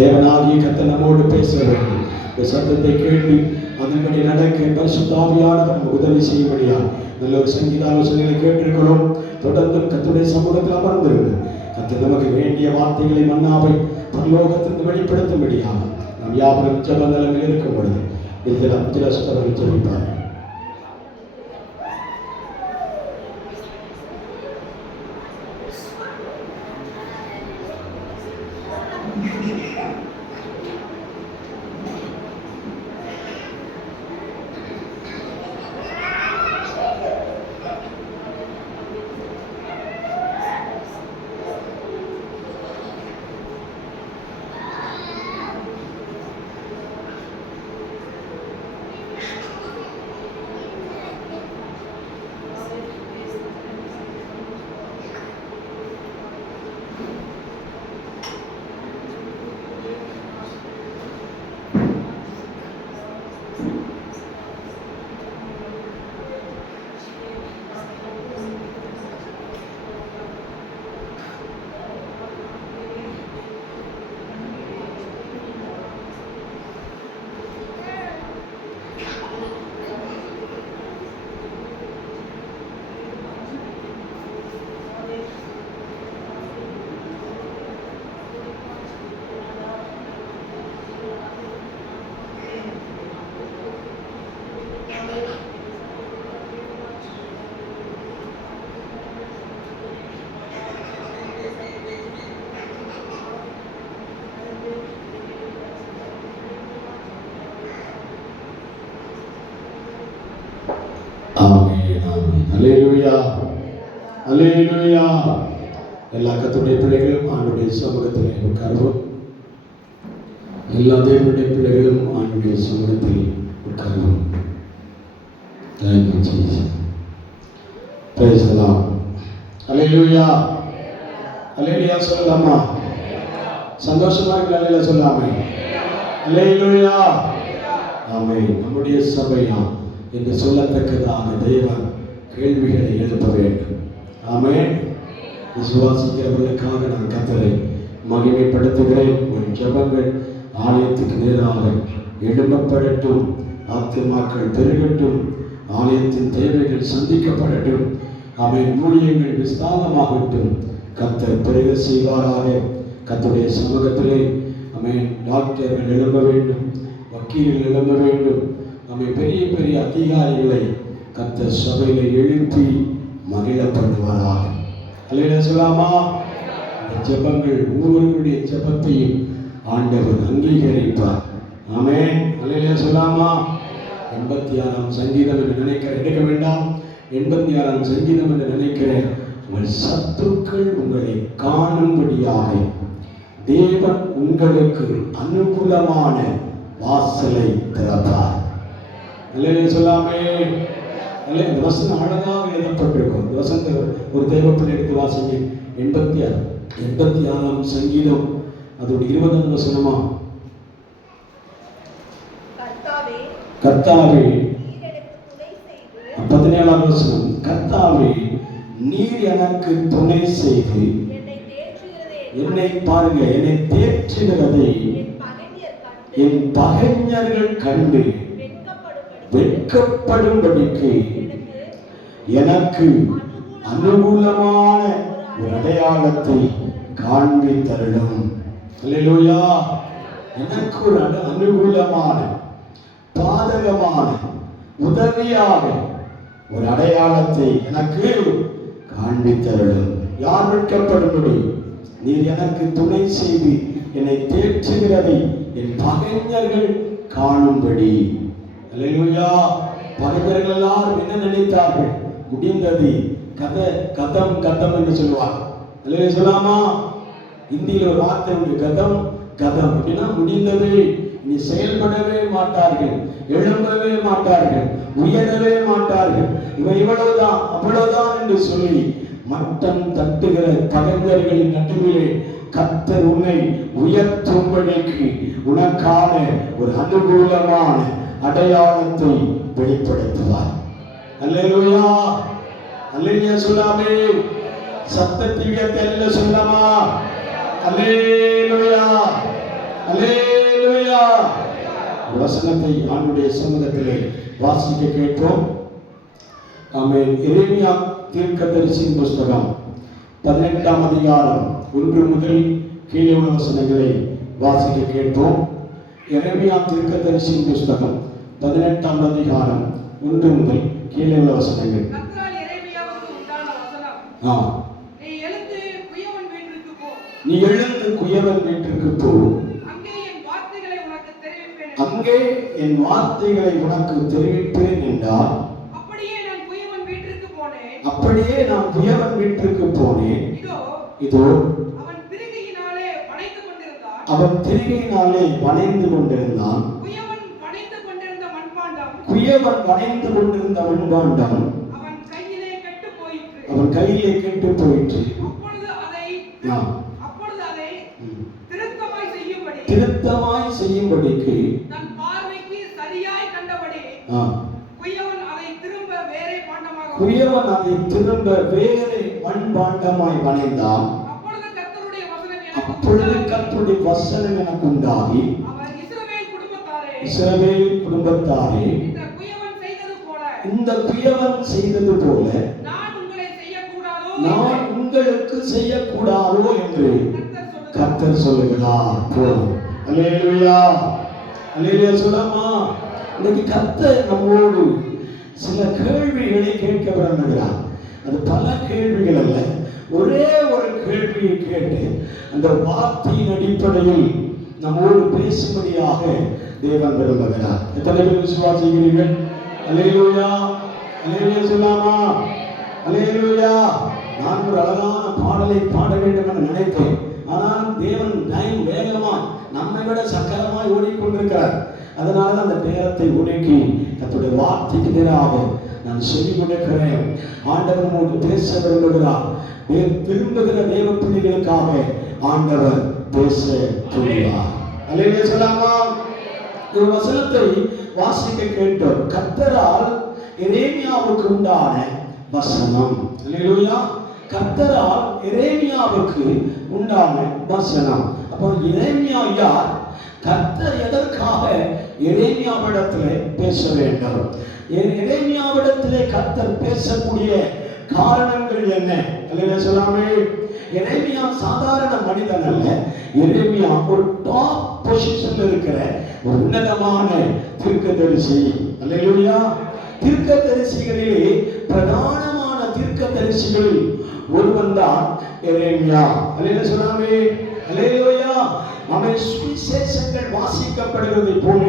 தேவனாகிய கர்த்தர் நம்மோடு பேச வேண்டும். இந்த சத்தத்தை கேட்டு அதன்படி நடக்க பரிசுத்த ஆவியானவர் நமக்கு உதவி செய்யும்படியா நல்ல ஒரு சங்கீத ஆலோசனைகளை கேட்டிருக்கிறோம். தொடர்ந்து கர்த்தருடைய சமூகத்தில் அமர்ந்திருக்கு. கர்த்தர் நமக்கு வேண்டிய வார்த்தைகளை மன்னாவை பரலோகத்திற்கு வெளிப்படுத்தும்படியாக நாம் யாவரும் ஜெப நிலையில் இருக்கும் பொழுது இதில் அஞ்சலஸ்தவர்கள் ஜெபிப்பார்கள். அல்லேலூயா, அல்லேலூயா. எல்லா கர்த்தருடைய பிள்ளைகளும் ஆண்டவருடைய சமூகத்தில் உட்கார்வோம். எல்லா தேவனுடைய பிள்ளைகளும் ஆண்டவருடைய சமூகத்தில் உட்கார்வோம். Thank you, Jesus. Praise the Lord. அல்லேலூயா, அல்லேலூயா சொல்லலாமா? சந்தோஷமா இருக்கு. அல்லேலூயா சொல்லாமே. அல்லேலூயா, ஆமென். நம்முடைய சபையா என்று சொல்லத்தக்கதாக தேவன் கேள்விகளை எழுப்ப வேண்டும். ஆமென். விசுவாசிக்கிறவர்களுக்காக நான் கர்த்தரை மகிமைப்படுத்துகிறேன். உன் ஜெபங்கள் ஆலயத்துக்கு நேராக எழுப்பப்படட்டும். ஆத்துமாக்கள் பெருகட்டும். ஆலயத்தின் தேவைகள் சந்திக்கப்படட்டும். ஆமென். ஊழியங்கள் விஸ்தாரமாகட்டும். கர்த்தர் பெருக செய்வாராக. கர்த்தருடைய சமூகத்திலே ஆமென். டாக்டர்கள் எழும்ப வேண்டும், வக்கீல்கள் எழும்ப வேண்டும். ஆமென். பெரிய பெரிய அதிகாரிகளை கர்த்தர் சபையிலே எழுப்பி மகிழ பண்ணுவாராக. அல்லேலூயா சொல்லாமா? இந்த ஜெபங்கள் ஒவ்வொருவருடைய ஜெபத்தையும் ஆண்டவர் அங்கீகரிப்பார். ஆமென். அல்லேலூயா சொல்லாமா? 86ஆம் சங்கீதம் என்று நினைக்கிறேன். எடுக்க வேண்டாம். 86ஆம் சங்கீதம் என்று நினைக்கிறேன். உங்கள் சத்துருக்கள் உங்களை காணும்படியாக தேவன் உங்களுக்கு அனுகூலமான வாசலை திறப்பார். அல்லேலூயா சொல்லாமே? இந்த வசனம் அழகாக எழுதப்பட்டிருக்கும். இந்த வசனத்தை ஒரு தேவப்பிள்ளை எடுத்து வாசிங்க. 86ஆம் சங்கீதம் அதோட 20ஆம் வசனமா? கர்த்தாவே 17ஆம் வசனம். கர்த்தாவே நீர் எனக்கு துணை செய்து என்னை பாருங்க, என்னை தேற்றுகிறதை என் பகைஞர்கள் கண்டு வெட்கப்படும்படிக்கு எனக்கு அனுகூலமான ஒரு அடையாளத்தை காண்பித்தருளும். அல்லேலூயா. எனக்கு ஒரு அனுகூலமான பாதகமான உதவியாக ஒரு அடையாளத்தை எனக்கு காண்பித்தருளும். யார் வெட்கப்படும்படி? நீர் எனக்கு துணை செய்து என்னை தேற்றுகிறதை என் பகைஞர்கள் காணும்படி. அல்லேலூயா. பகைஞர்கள் எல்லாரும் என்ன நினைத்தார்கள்? முடிந்தது. கதம் கதம் என்று சொல்லுவார். அல்லேலூயா சொல்லாமா? இந்தியில் ஒரு வார்த்தை உண்டு, கதம் கதம் அப்படின்னா முடிந்தது. இனி செயல்படவே மாட்டார்கள், எழும்பவே மாட்டார்கள், உயரவே மாட்டார்கள். இவ்வளவுதான் அவ்வளவுதான் என்று சொல்லி மட்டம் தட்டுகிற பகைஞர்களின் நடுவிலே கர்த்தர் உன்னை உயர்த்தும்படிக்கு உனக்கான ஒரு அனுகூலமான அடையாளத்தை வெளிப்படுத்துவார். அல்லேலூயா, அல்லேலூயா சொல்லாமே? சத்தத்தை உயர்த்தி அல்லேலூயா சொல்லாமா? அல்லேலூயா, வசனத்தை ஆண்டுடைய சமூகத்திலே வாசிக்க கேட்போம். ஆமென். எரேமியா தீர்க்கதரிசியின் புஸ்தகம் 18ஆம் அதிகாரம் 1 முதல் கீழே உள்ள வசனங்களை வாசிக்க கேட்போம். எரேமியா தீர்க்கதரிசியின் புஸ்தகம் 18ஆம் அதிகாரம் 1 முதல் கீழே உள்ள வசனங்கள். நீ எழுந்து குயவன் வீட்டிற்கு போ, அங்கே என் வார்த்தைகளை உனக்கு தெரிவிப்பேன் என்றார். அப்படியே நான் குயவன் வீட்டிற்கு போனேன். இதோ அவன் திரிகையினாலே வணைந்து கொண்டிருந்தான். குயவன் வணைந்து கொண்டிருந்த மண்பாண்டம் அவன் கையிலே கெட்டு போயிற்று. திருத்தமாய் செய்யும்படிக்கு குயவன் அதை திரும்ப வேறே மண்பாண்டமாய் வணைந்தான். அப்பொழுது கர்த்தருடைய வசனம் எனக்கு உண்டாகி, இஸ்ரவேல் குடும்பத்தாரே, இந்த குயவன் செய்தது போல நான் உங்களுக்கு செய்யக்கூடாதோ என்று கர்த்தர் சொல்லுகிறார். போதும். அல்லேலூயா, அல்லேலூயா சொல்லாமா. இன்னைக்கு கர்த்தர் நம்மோடு சில கேள்விகளை கேட்க விரும்புகிறார். அது பல கேள்விகள் அல்ல, ஒரே ஒரு கேள்வியை கேட்டு அந்த வார்த்தையின் அடிப்படையில் நம்மோடு பேசும்படியாக தேவன் விரும்புகிறார். எத்தனை பேர் விசுவாசிக்கிறீர்கள்? அல்லேலூயா, அல்லேலூயா சொல்லாமா. அல்லேலூயா. நான் ஒரு அழகான பாடலை பாட வேண்டும் என்று நினைத்தேன். ஆனாலும் தேவன் டைம் வேகமா நம்மை விட சக்கரமாய் ஓடிக்கொண்டிருக்கிறார். அதனால அந்த நேரத்தை ஒடுக்கி கர்த்தருடைய வார்த்தைக்கு நேராக நான் செவி கொடுக்கிறேன். ஆண்டவர் நம்மோடு பேச விரும்புகிறார். விரும்புகிற தேவ பிள்ளைகளுக்காக ஆண்டவர் பேச சொல்கிறார். அல்லேலூயா சொல்லாமா. ஒரு வசனத்தை வாசிக்க கேட்டோம். கர்த்தரால் எரேமியாவுக்கு உண்டான வசனம். அல்லேலூயா. கர்த்தரால் எரேமியாவுக்கு உண்டான வசனம். அப்போ எரேமியா யார்? கர்த்தர் எதற்காக எரேமியாவிடத்திலே பேச வேண்டும்? எரேமியாவிடத்திலே கர்த்தர் பேசக்கூடிய காரணங்கள் என்ன? அல்லேலூயா சொல்லாமே. எரேமியா சாதாரண மனிதன் அல்ல. எரேமியா ஒரு டாப் பொசிஷன்ல இருக்கிற ஒரு உன்னதமான தீர்க்கதரிசி. அல்லேலூயா. தீர்க்கதரிசிகளிலே பிரதானமான தீர்க்கதரிசிகளில் ஒருவன் தான் எரேமியா. அல்லேலூயா சொல்லாமே. அல்லேலூயா. அவன் சுவிசேஷங்கள் வாசிக்கப்படுவதை போல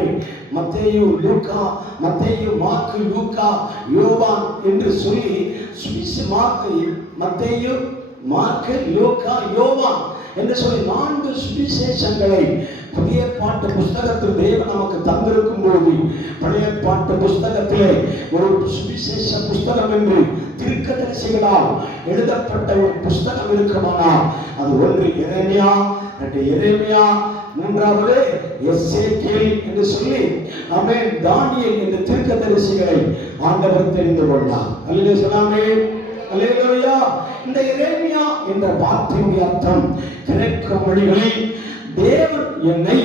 மத்தேயு, லூக்கா, மத்தேயு, மார்க்கு, லூக்கா, யோவான் என்று சொல்லி மத்தேயு, மார்க்கு, லூக்கா, யோவான் என்று சொல்லி 4 சுவிசேஷங்களை புதிய பாட்டு புஸ்தகத்தில் தேவன் நமக்கு தந்திருக்கும் போது பழைய பாட்டு புஸ்தகத்திலே ஒரு சுவிசேஷ புஸ்தகம் என்று தீர்க்கதரிசிகளால் எழுதப்பட்ட ஒரு புஸ்தகம் இருக்குமானால் அது ஒன்று எரேமியா, 2 எரேமியா, 3வது எசேக்கியேல் என்று சொல்லி ஆமென் தானியேல் என்ற தீர்க்கதரிசிகளை ஆண்டவர் தெரிந்து கொண்டார். அல்லேலூயா சொல்லாமே. அல்லேலூயா. இந்த எரேமியா என்ற வார்த்தையின் அர்த்தம் கிரேக்க மொழிகளில் தேவன் என்னை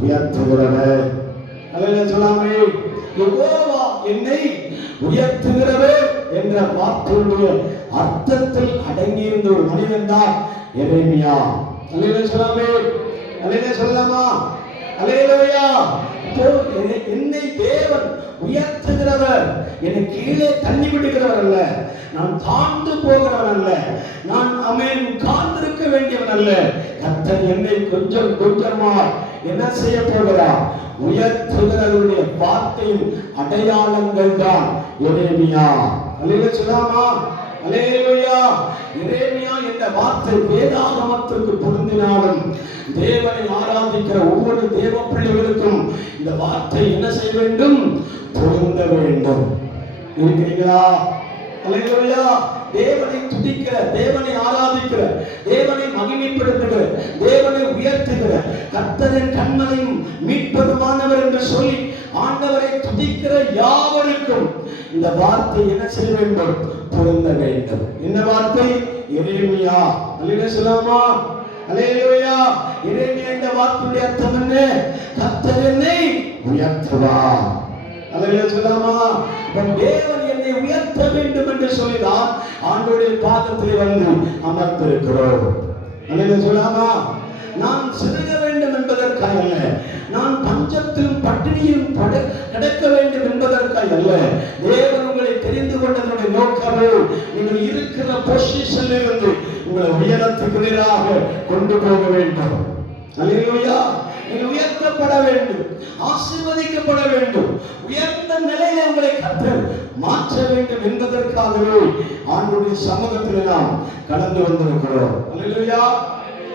உயர்த்துகிறவர். அல்லேலூயா சொல்லாமே. யெகோவா என்னை உயர்த்துகிறவர் என்ற வார்த்தையுடைய அர்த்தத்தில் அடங்கியிருந்த ஒரு மனிதன் தான் எரேமியா. அல்லேலூயா சொல்லாமே. அல்லேலூயா சொல்லாமா. அல்லேலூயா. என்னை தேவன் உயர்த்துகிறவர், என்னை கீழே தள்ளி விடுகிறவர் அல்ல, நான் தாழ்ந்து போகிறவன் அல்ல, நான் அமேன் உட்கார்ந்திருக்க வேண்டியவன் அல்ல. கர்த்தர் என்னை கொஞ்சம் கொஞ்சமா என்ன செய்ய போகிறார்? உயர்த்துகிறவருடைய வார்த்தையின் அடையாளங்கள் தான் எரேமியா. அல்லேலூயா சொல்லாமா. அல்லேலூயா. எரேமியா என்ற வார்த்தை வேதாகமத்திற்கு பொருந்தினாலும் தேவனை ஆராதிக்கிற ஒவ்வொரு தேவ பிள்ளைகளுக்கும் இந்த வார்த்தை என்ன செய்ய வேண்டும்? பொருந்த வேண்டும். இருக்கிறீங்களா? அல்லேலூயா. தேவனை துதிக்கிற, தேவனை ஆராதிக்கிற, தேவனை மகிமைப்படுத்துகிற, தேவனை உயர்த்துகிற, கர்த்தரின் கண்மலையும் மீட்பருமானவர் என்று சொல்லி ஆண்டவரை துதிக்கிற யாவருக்கும் இந்த வார்த்தை என்ன செய்ய வேண்டும்? பொருந்த வேண்டும். இந்த வார்த்தை எரேமியா. அல்லேலூயா சொல்லாமா. அல்லேலூயா. எரேமியா இந்த வார்த்தையுடைய அர்த்தம் என்ன? கர்த்தர் என்னை உயர்த்துவார். அல்லேலூயா சொல்லாமா? தேவன் என்னை உயர்த்த வேண்டும் என்று சொல்லிதான் ஆண்டவருடைய பாதத்தில் வந்து அமர்ந்திருக்கிறோம். அல்லேலூயா சொல்லாமா? நான் சிறுக வேண்டும் என்பதற்காக அல்ல, நான் பஞ்சத்திலும் பட்டினியும் கிடக்க வேண்டும் என்பதற்காக அல்ல. தேவன் உங்களை தெரிந்து கொண்டதனுடைய நோக்கமே நீங்கள் இருக்கிற பொசிஷனில் இருந்து உங்களை உயரத்துக்கு நேராக கொண்டு போக வேண்டும். அல்லேலூயா. நீங்கள் உயர்த்தப்பட வேண்டும், ஆசீர்வதிக்கப்பட வேண்டும், உயர்ந்த நிலையில உங்களை கர்த்தர் மாற்ற வேண்டும் என்பதற்காகவே ஆண்டவருடைய சமூகத்தில் நாம் கடந்து வந்திருக்கிறோம். அல்லேலூயா.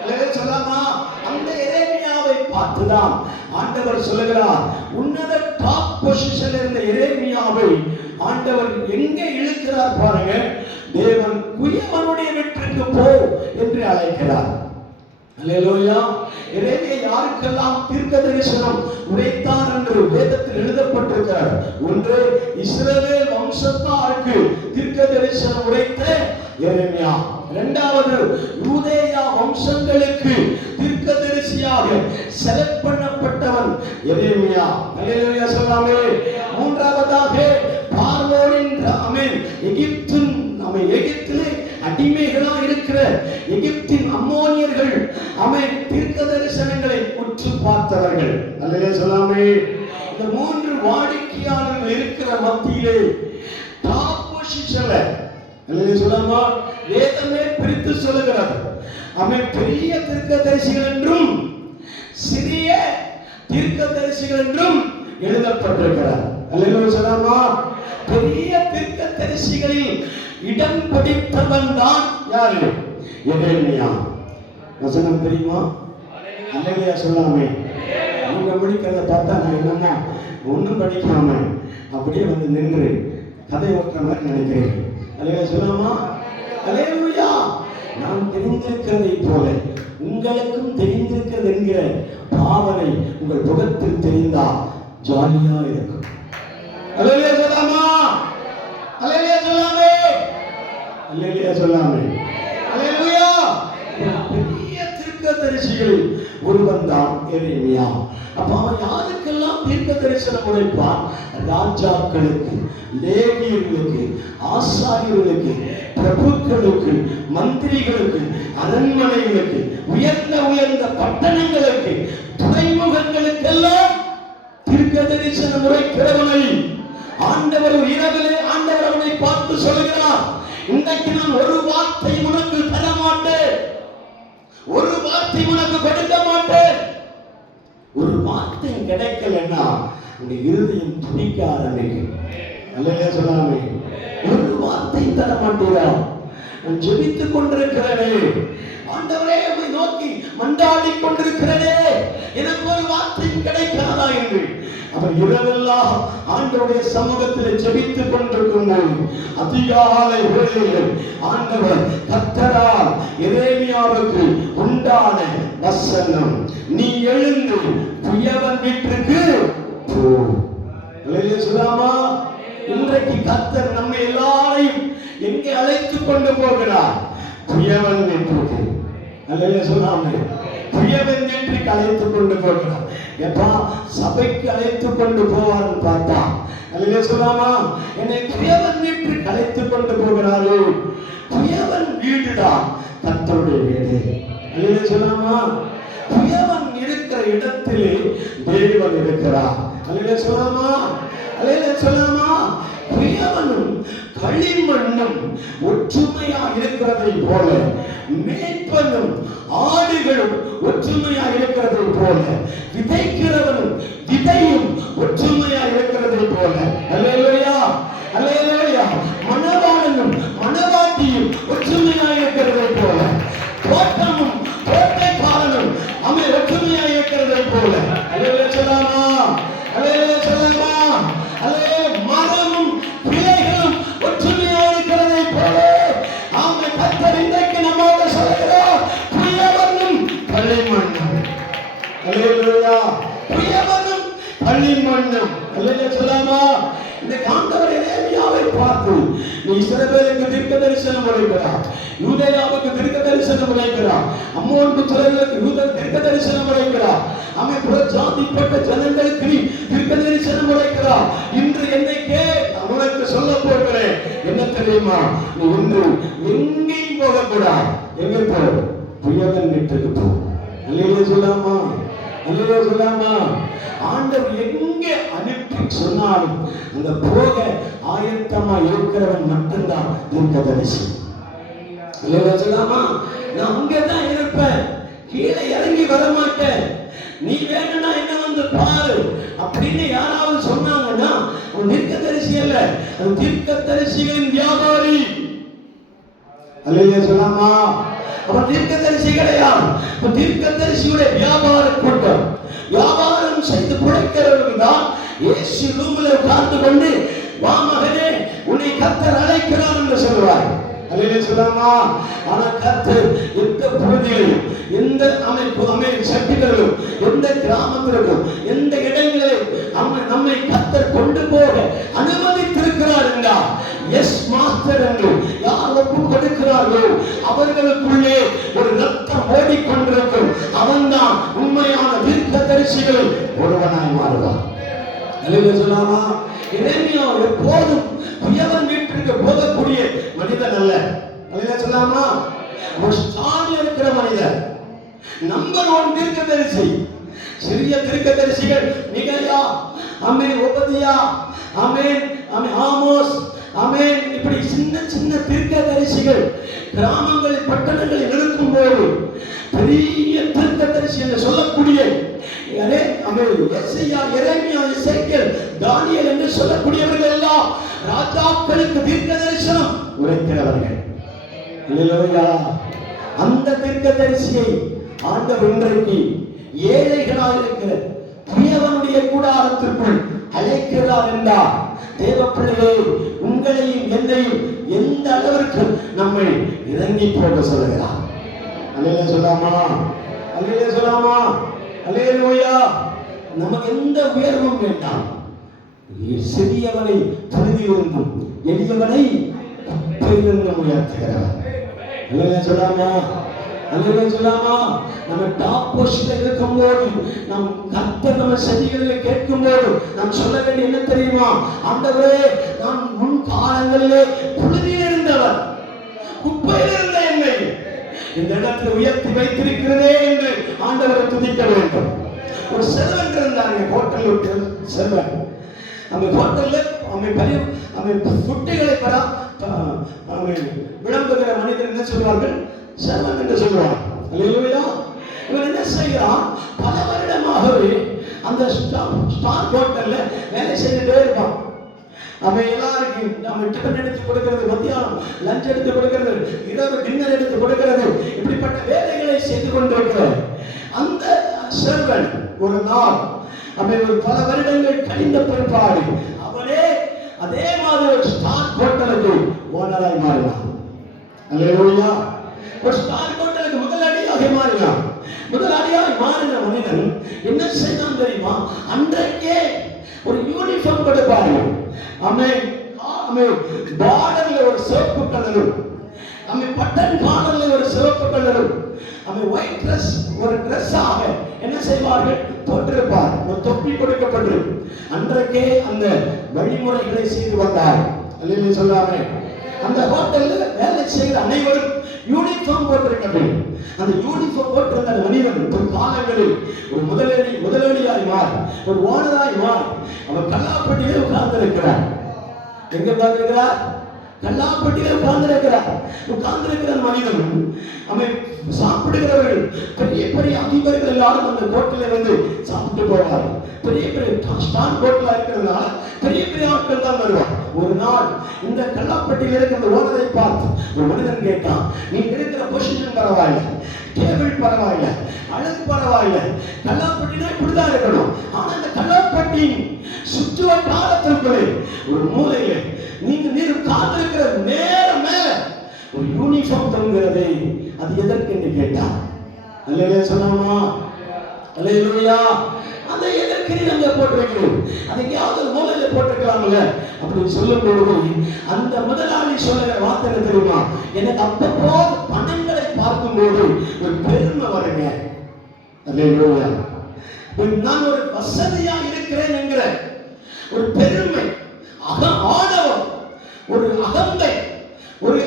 அல்லேலூயா சொல்லாமா? அந்த எரேமியாவை பார்த்துதான் ஆண்டவர் சொல்லுகிறார், உன்னத டாப் பொசிஷன்ல இருந்த எரேமியாவை ஆண்டவர் எங்கே இழுக்கிறார் பாருங்க. தேவன் குயவனுடைய வீட்டிற்கு போ என்று அழைக்கிறார். அல்லேலூயா. எரேமியா யாருக்கெல்லாம் தீர்க்க தரிசனம் உரைத்தார் என்று வேதத்தில் எழுதப்பட்டிருக்கிறார். ஒன்று, இஸ்ரவேல் வம்சத்தாருக்கு தீர்க்க தரிசனம் உரைத்த எரேமியா. இரண்டாவது, யூதேயா வம்சங்களுக்கு தீர்க்கதரிசியாக செலக்ட் பண்ணப்பட்டவன் எரேமியா. அல்லேலூயா சொல்லாமே. மூன்றாவதாக, பார்வோனின் எகிப்திலே அடிமைகளா இருக்கிற எகிப்தின் அம்மோனியர்கள் தீர்க்க தரிசனங்களை உற்று பார்த்தவர்கள். அல்லேலூயா சொல்லாமே. இந்த மூன்று வாடிக்கையாளர்கள் இருக்கிற மத்தியிலே டாப் பொசிஷன்ல சொல்லாமா வேதமே பிரித்து சொல்லுகிறது. பெரிய தீர்க்கதரிசிகள் என்றும் சிறிய தீர்க்கதரிசிகள் என்றும் எழுதப்பட்டிருக்கிறார். அல்லேலூயா சொல்லாமா. பெரிய தீர்க்கதரிசிகளில் இடம் பிடித்தவன் தான் யாரு? எரேமியா. வசனம் தெரியுமா? அல்லேலூயா சொல்லாமே. நீங்க படிக்கிறத பார்த்தா நான் என்னமோ ஒன்றும் படிக்காம அப்படியே வந்து நின்று கதை ஓட்டுற மாதிரி நினைக்கிறேன். அல்லேலூயா சொல்லாமா? அல்லேலூயா. நான் தெரிந்திருக்கிறதை போல உங்களுக்கும் தெரிந்திருக்கிறது என்கிற பாவனை உங்கள் முகத்தில் தெரிந்தா ஜாலியா இருக்கும். அல்லேலூயா சொல்லாமா? அல்லேலூயா சொல்லாமே. அல்லேலூயா சொல்லாமே. அல்லேலூயா. பெரிய தீர்க்கதரிசிகளில் ஒருவன் தான் எரேமியா. அப்ப அவன் யாருக்கெல்லாம் தீர்க்க தரிசனம் உரைப்பான்? ராஜாக்களுக்கு, லேவியர்களுக்கு, ஆசாரியர்களுக்கு, பிரபுக்களுக்கு, மந்திரிகளுக்கு, அரண்மனைகளுக்கு, உயர்ந்த உயர்ந்த பட்டணங்களுக்கு, துறைமுகங்களுக்கெல்லாம் தீர்க்க தரிசனம் உரைக்கிறவனை ஆண்டவர் இரவிலே ஆண்டவர் அவனை பார்த்து சொல்கிறார், இன்றைக்கு நான் ஒரு வார்த்தை உனக்கு தர மாட்டேன், ஒரு வார்த்தை உனக்கு கொடுக்க மாட்டேன். ஒரு வார்த்தை கிடைக்கலன்னா உங்க இருதயம் துடிக்க ஆரம்பிக்கும். அல்லேலூயா சொல்லாமே. ஒரு வார்த்தை தர மாட்டீரா? நான் ஜெபித்துக் கொண்டிருக்கிறேனே, ஆண்டவரே உம்மை நோக்கி மன்றாடி கொண்டிருக்கிறேனே, எனக்கு ஒரு வார்த்தை கிடைக்காதா என்று அவர் இரவெல்லாம் ஆண்டவருடைய சமூகத்தில் ஜெபித்துக் கொண்டிருக்கும் போது அதிகாலை வேளையில் ஆண்டவர் கர்த்தரால் எரேமியாவுக்கு உண்டான வசனம், நீ எழுந்து குயவன் வீட்டிற்கு போ. அல்லேலூயா சொல்லாமா? இன்றைக்கு கர்த்தர் நம்ம எல்லாரையும் எங்கே அழைத்துக் கொண்டு போகிறார்? குயவன் வீட்டிற்கு. அல்லேலூயா சொல்லாமே. குயவன் வீட்டிற்கு அழைத்துக் கொண்டு போகிறார். எப்பா சபைக்கு அழைத்துக் கொண்டு போவார்னு பார்த்தா, அல்லேலூயா சொல்லாமா, என்னை குயவன் வீட்டிற்கு அழைத்துக் கொண்டு போகிறாரு. குயவன் வீடுதான் கர்த்தருடைய வீடு. அல்லேலூயா சொல்லாமா. குயவன் இருக்கிற இடத்திலே தேவன் இருக்கிறார். அல்லேலூயா சொல்லாமா. அல்லேலூயா சொல்லாமா. குயவனும் களிமண்ணும் ஒற்றுமையா இருக்கிறதை போல, மேய்ப்பனும் ஆடுகளும் ஒற்றுமையா இருக்கிறதை போல, விதைக்கிறவனும் விதையும் ஒற்றுமையா இருக்கிறதை போல, அல்லேலூயா அல்லேலூயா, மணவாளனும் மணவாட்டியும் ஒற்றுமையா இருக்கிறதை போல, தோட்டமும் தோட்டக்காரனும் அவன் ஒற்றுமையா இருக்கிறதை போல, அல்லேலூயா சொல்லாமா. அல்லேலூயா சொல்லாமா. அல்லேலூயா. மரமும் பிள்ளைகளும் ஒற்றுமையா இருக்கிறதை போல அவன் கர்த்தர் இன்றைக்கு நம்மோடு சொல்கிறார், குயவனும் களிமண்ணும். அல்லேலூயா. குயவனும் களிமண்ணும். அல்லேலூயா சொல்லாமா. இந்த ஆண்டவர் எரேமியா யூதேயாவை பார்த்து நீ இஸ்ரவேலுக்கு தீர்க்க தரிசனம் உரைக்கிறார், யூதேயாவுக்கு தீர்க்க தரிசனம் உரைக்கிறார், அம்மோன் புத்திரர்களுக்கு யூதர் தீர்க்க தரிசனம் உரைக்கிறார், அமை புறஜாதிப்பட்ட ஜனங்களுக்கு நீ தீர்க்க தரிசனம் உரைக்கிறார். இன்று என்னை உனக்கு சொல்ல போகிறேன் என்ன தெரியுமா? நீ இன்று எங்கேயும் போகக்கூடாது. எங்க போ? புயவன் வீட்டுக்கு போ. அல்லேலூயா சொல்லாமா? அல்லேலூயா சொல்லாமா? ஆண்டவர் எங்கே அனுப்பி சொன்னாலும் அந்த போக ஆயத்தமா இருக்கிறவன் மட்டும்தான் தீர்க்கதரிசி. அல்லேலூயா சொல்லாமா? நான் அங்கதான் இருப்பேன், கீழே இறங்கி வரமாட்டேன், நீ வேணும்னா என்ன வந்து பாரு அப்படின்னு யாராவது சொன்னாங்கன்னா அவன் தீர்க்கதரிசி அல்ல, அவன் தீர்க்கதரிசிகளின் வியாபாரி. அல்லேலூயா சொல்லாமா? அவன் தீர்க்கதரிசி கிடையாது, அவன் தீர்க்கதரிசியுடைய வியாபார கூட்டம். வியாபாரம் செய்து பிழைக்கிறவர்கள் தான் இயேசு ரூமில் உட்கார்ந்து கொண்டு வா மகனே உன்னை கர்த்தர் அழைக்கிறார் என்று சொல்வார். அல்லேலூயா சொல்லாமா? ஆனா கர்த்தர் எந்த பகுதியிலும் எந்த சக்திகளிலும் எந்த கிராமத்திற்கும் எந்த இடங்களிலும் நம்மை கர்த்தர் கொண்டு போக அனுமதித்திருக்கிறார் என்றால் எஸ் மாஸ்டர் என்று யார் ஒப்பு கொடுக்கிறார்களோ அவர்களுக்குள்ளே ஒரு ரத்தம் ஓடிக்கொண்டிருக்கும். அவன்தான் உண்மையான தீர்க்கதரிசிகள் ஒருவனாய் மாறுவான். அல்லேலூயா சொல்லாமா? எரேமியா எப்போதும் புயவன் வீட்டிற்கு போகக்கூடிய மனிதன் அல்ல. அல்லேலூயா சொல்லாமா? ஒரு ஸ்டார்ல இருக்கிற மனிதன், நம்பர் 1 தீர்க்கதரிசி. சிறிய தீர்க்கதரிசிகள் மிகாயா, ஆமென், ஒபதியா, ஆமென், ஆமோஸ், ஆமென், இப்படி சின்ன சின்ன தீர்க்கதரிசிகள் கிராமங்களில் பட்டணங்களில் இருக்கும் போது பெரிய தீர்க்கதரிசி என்று சொல்லக்கூடிய எரேமியா, எசேக்கியேல், தானியேல் என்று சொல்லக்கூடியவர்கள் எல்லாம் ராஜாக்களுக்கு தீர்க்க தரிசனம் உரைக்கிறவர்கள். அல்லேலூயா! அந்த தீர்க்கதரிசியை ஆண்டவர் இன்றைக்கு ஏழைகளாக இருக்கிற புயவனுடைய கூடாரத்திற்குள் அழைக்கிறார் என்றார். தேவ பிள்ளைகளே, உங்களையும் என்னையும் எந்த அளவிற்கு நம்மை இறங்கி போக சொல்லுகிறார். அல்லேலூயா சொல்லாமா? அல்லேலூயா சொல்லாமா? அல்லேலூயா! நமக்கு எந்த உயர்வும் வேண்டாம். சிறியவனை பரிதிலிருந்தும் எளியவனை குப்பையிலிருந்தும் உயர்த்துகிறார். அல்லேலூயா சொல்லாமா? அல்லேலூயா சொல்லாமா? நம்ம டாப் பொசிஷன்ல இருக்கும்போது நம் கர்த்தர் நம்ம செவிகளில் கேட்கும்போது நாம் சொல்ல வேண்டிய என்ன தெரியுமா? ஆண்டவரே, நான் முன் காலங்களிலே புழுதியில் இருந்தவர், குப்பையில் இருந்த என்னை இந்த இடத்தில் உயர்த்தி வைத்திருக்கிறதே என்று ஆண்டவரை துதிக்க வேண்டும். ஒரு செல்வன் இருந்தாங்க, ஹோட்டல் செல்வன். அந்த ஹோட்டல்ல ஃபுட்டுகளை விளம்புகிற மனிதர் என்ன சொல்வார்கள்? செல்வன் என்று சொல்வார். அல்லேலூயா! இவன் என்ன செய்கிறான்? பல வருடமாகவே அந்த ஸ்டார் ஹோட்டல்ல வேலை செய்துட்டே இருப்பான். அவன் எல்லாருக்கும் நம்ம டிஃபன் எடுத்து கொடுக்கிறது, மத்தியானம் லஞ்ச் எடுத்து கொடுக்கிறது, இரவு டின்னர் எடுத்து கொடுக்கிறது, இப்படிப்பட்ட வேலைகளை செய்து கொண்டிருக்கிறார். அந்த செல்வன் ஒரு நாள் அவன் ஒரு பல வருடங்கள் கழிந்த பிற்பாடு அவனே அதே மாதிரி ஒரு ஸ்டார் ஹோட்டலுக்கு ஓனராய் மாறினான். அல்லேலூயா! ஒரு ஸ்டார் ஹோட்டலுக்கு முதலாளியாக மாறினான். முதலாளியாக மாறின மனிதன் என்ன செய்தான் தெரியுமா? அன்றைக்கே ஒரு யூனிஃபார்ம் கொடுப்பார்கள். பார்டர்ல ஒரு சிவப்பு கலரும், பட்டன் பார்டர்ல ஒரு சிவப்பு கலரும், ஒயிட் ட்ரெஸ் ஒரு ட்ரெஸ்ஸாக என்ன செய்வார்கள்? போட்டிருப்பார். ஒரு தொப்பி கொடுக்கப்பட்டிருக்கும். அன்றைக்கே அந்த வழிமுறைகளை செய்து வந்தார். அல்லேலூயா சொல்லாமே? அந்த ஹோட்டல்ல வேலை செய்கிற அனைவரும் யூனிஃபார்ம் போட்டிருக்கிறார்கள். அந்த யூனிஃபார்ம் போட்டிருந்த மனிதன் ஒரு காலங்களில் ஒரு முதலாளியாய் மாறி, ஒரு ஓனராய் மாறி அவன் கல்லாப்பட்டியில் உட்கார்ந்து இருக்கிறார். எங்க உட்கார்ந்திருக்கிறார்? கல்லாப்பட்டியில் உட்கார்ந்திருக்கிற மனிதன் அவன் சாப்பிடுகிறவர்கள் பெரிய பெரிய அதிபர்கள் எல்லாரும் அந்த ஹோட்டலில் இருந்து சாப்பிட்டு போவார். பெரிய பெரிய ஸ்டார் ஹோட்டலா இருக்கிறதுனால பெரிய பெரிய ஆட்கள் தான் வருவார். ஒரு நாள் இந்த கல்லாப்பட்டியில் இருக்கிற ஓனரை பார்த்து ஒரு மனிதன் கேட்டான், நீ இருக்கிற பொசிஷன் பரவாயில்ல, டேபிள் பரவாயில்ல, அழகு பரவாயில்ல, கல்லாப்பட்டினா இப்படிதான் இருக்கணும். ஆனா இந்த கல்லாப்பட்டியின் சுற்றுவட்டாரத்திற்குள்ளே ஒரு மூலையில நீர் காத்திருக்கிற நேரம் மேல ஒரு யூனிஃபார்ம் தொங்குகிறது. அது எதற்கு என்று கேட்டார். அல்லேலூயா சொல்லாமா? அல்லேலூயா! அதை எதற்கு நீ அங்க போட்டிருக்கிறேன், அதை எங்கேயாவது மூலையில போட்டிருக்கலாம்ல அப்படின்னு சொல்லும் பொழுது அந்த முதலாளி சொல்லுகிற வார்த்தை தெரியுமா, எனக்கு அப்பப்போ பணங்களை பார்க்கும்போது ஒரு பெருமை வருங்க. அல்லேலூயா. நான் ஒரு வசதியா இருக்கிறேன் என்கிற ஒரு பெருமை, ஆணவம், ஒரு அகந்தை, ஒரு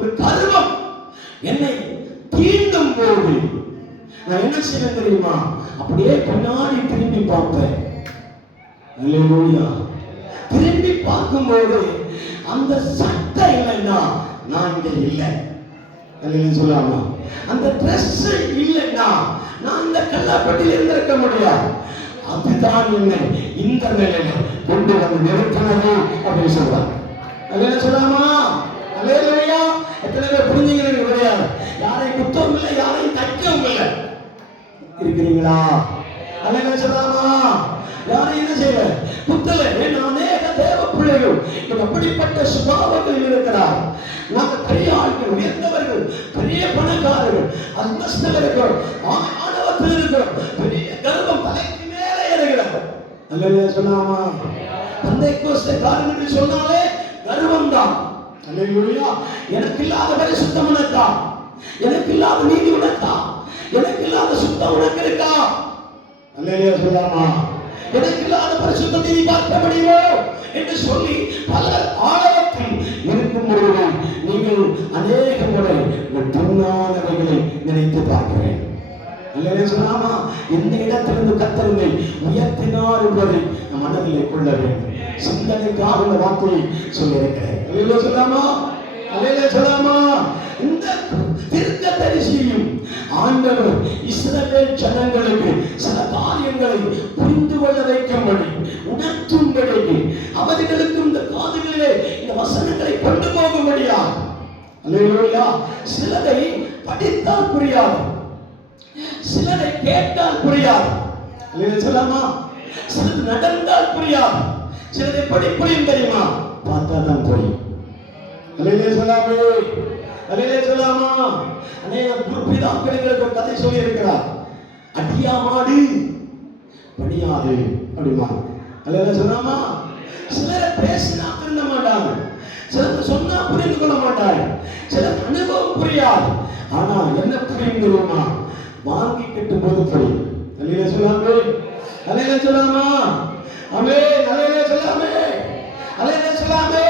ஒரு கர்வம் என்னை தீண்டும் போது நான் என்ன செய்வேன் தெரியுமா, அப்படியே பின்னாடி திரும்பி பார்ப்பேன். அல்லேலூயா. திரும்பி பார்க்கும்போது அந்த சட்டை இல்லைன்னா நான் இங்க இல்லை. அல்லேலூயா சொல்லாமா. அந்த ட்ரெஸ் இல்லைன்னா நான் இந்த கல்லாப்பட்டியில் இருந்திருக்க முடியாது. அதுதான் என்னை இந்த நிலையில கொண்டு வந்து நிறுத்தினது அப்படின்னு சொல்றாங்க. அல்லேலூயா சொல்லாமா. அல்லேலூயா. எத்தனை பேர் புரிஞ்சுக்கிறீங்க கிடையாது? யாரையும் குத்தவும் இல்லை, யாரையும் தைக்கவும் இல்லை. இருக்கிறீங்களா? அல்லேலூயா சொல்லாமா. யாரையும் என்ன செய்யல, குத்தல. அநேக தேவ பிள்ளைகள் அப்படிப்பட்ட சுபாவங்கள் இருக்கிறார். நாங்கள் பெரிய ஆட்கள், உயர்ந்தவர்கள், பெரிய பணக்காரர்கள், அந்தஸ்தவர்கள், ஆணவத்தில் இருக்கிறோம், பெரிய கர்வம் தலைக்கு மேலே ஏறுகிறார். அல்லேலூயா சொல்லாமா. பந்தைக்கோஸ்தேக்காரன் என்று சொன்னாலே கர்வம் தான். அல்லேலூயா. எனக்கு இல்லாத பரிசுத்தம் உனக்கா, எனக்கு இல்லாத நீதி உனக்கா, எனக்கு இல்லாத சுத்தம் உனக்கு இருக்கா? அல்லேலூயா சொல்லாமா. எனக்கு இல்லாத பரிசுத்த நீதி பார்க்க முடியுமோ என்று சொல்லி பலர் ஆழத்தில் இருக்கும் பொழுது நீங்கள் அநேக முறை துன்னானவைகளை நினைத்து பார்க்கிறேன். அல்லேலூயா சொல்லாமா. இந்த இடத்திலிருந்து கர்த்தரை உயர்த்தினார் என்பதை நம் மனதிலே கொள்ள வேண்டும். சிந்தனைக்காக இந்த வார்த்தையை சொல்லியிருக்கிறேன். அல்லேலூயா சொல்லாமா. அல்லேலூயா சொல்லாமா. இந்த தீர்க்கதரிசியும் ஆண்டவர் இஸ்ரவேல் ஜனங்களுக்கு சில காரியங்களை புரிந்து கொள்ள வைக்கும்படி, உணர்த்தும்படி, அவர்களுக்கு இந்த காதுகளிலே இந்த வசனங்களை கொண்டு போகும்படியா. அல்லேலூயா. சிலரை படித்தால் புரியாது, சிலரை கேட்டால் புரியாது. அல்லேலூயா சொல்லாமா. சிலது நடந்தால் புரியாது, சிலது எப்படி புரியும் தெரியுமா, பார்த்தா தான் புரியும். அல்லேலூயா சொல்லாமே. அல்லேலூயா சொல்லாமா. அநேக குருபிதாக்களுக்கு கதை சொல்லி இருக்கிறார். அடியா மாடு படியாது அப்படிமா. அல்லேலூயா சொல்லாமா. சிலரை பேசினா திருந்த மாட்டாங்க, சிலர் சொன்னா புரிந்து கொள்ள மாட்டாங்க, சிலர் அனுபவம் புரியாது. ஆனா என்ன புரியும் தெரியுமா, வாங்கி கட்டும் போது புரியும். அல்லேலூயா சொல்லாமே. அல்லேலூயா சொல்லாமா. ஆமென். அல்லேலூயா சொல்லாமே. அல்லேலூயா சொல்லாமே.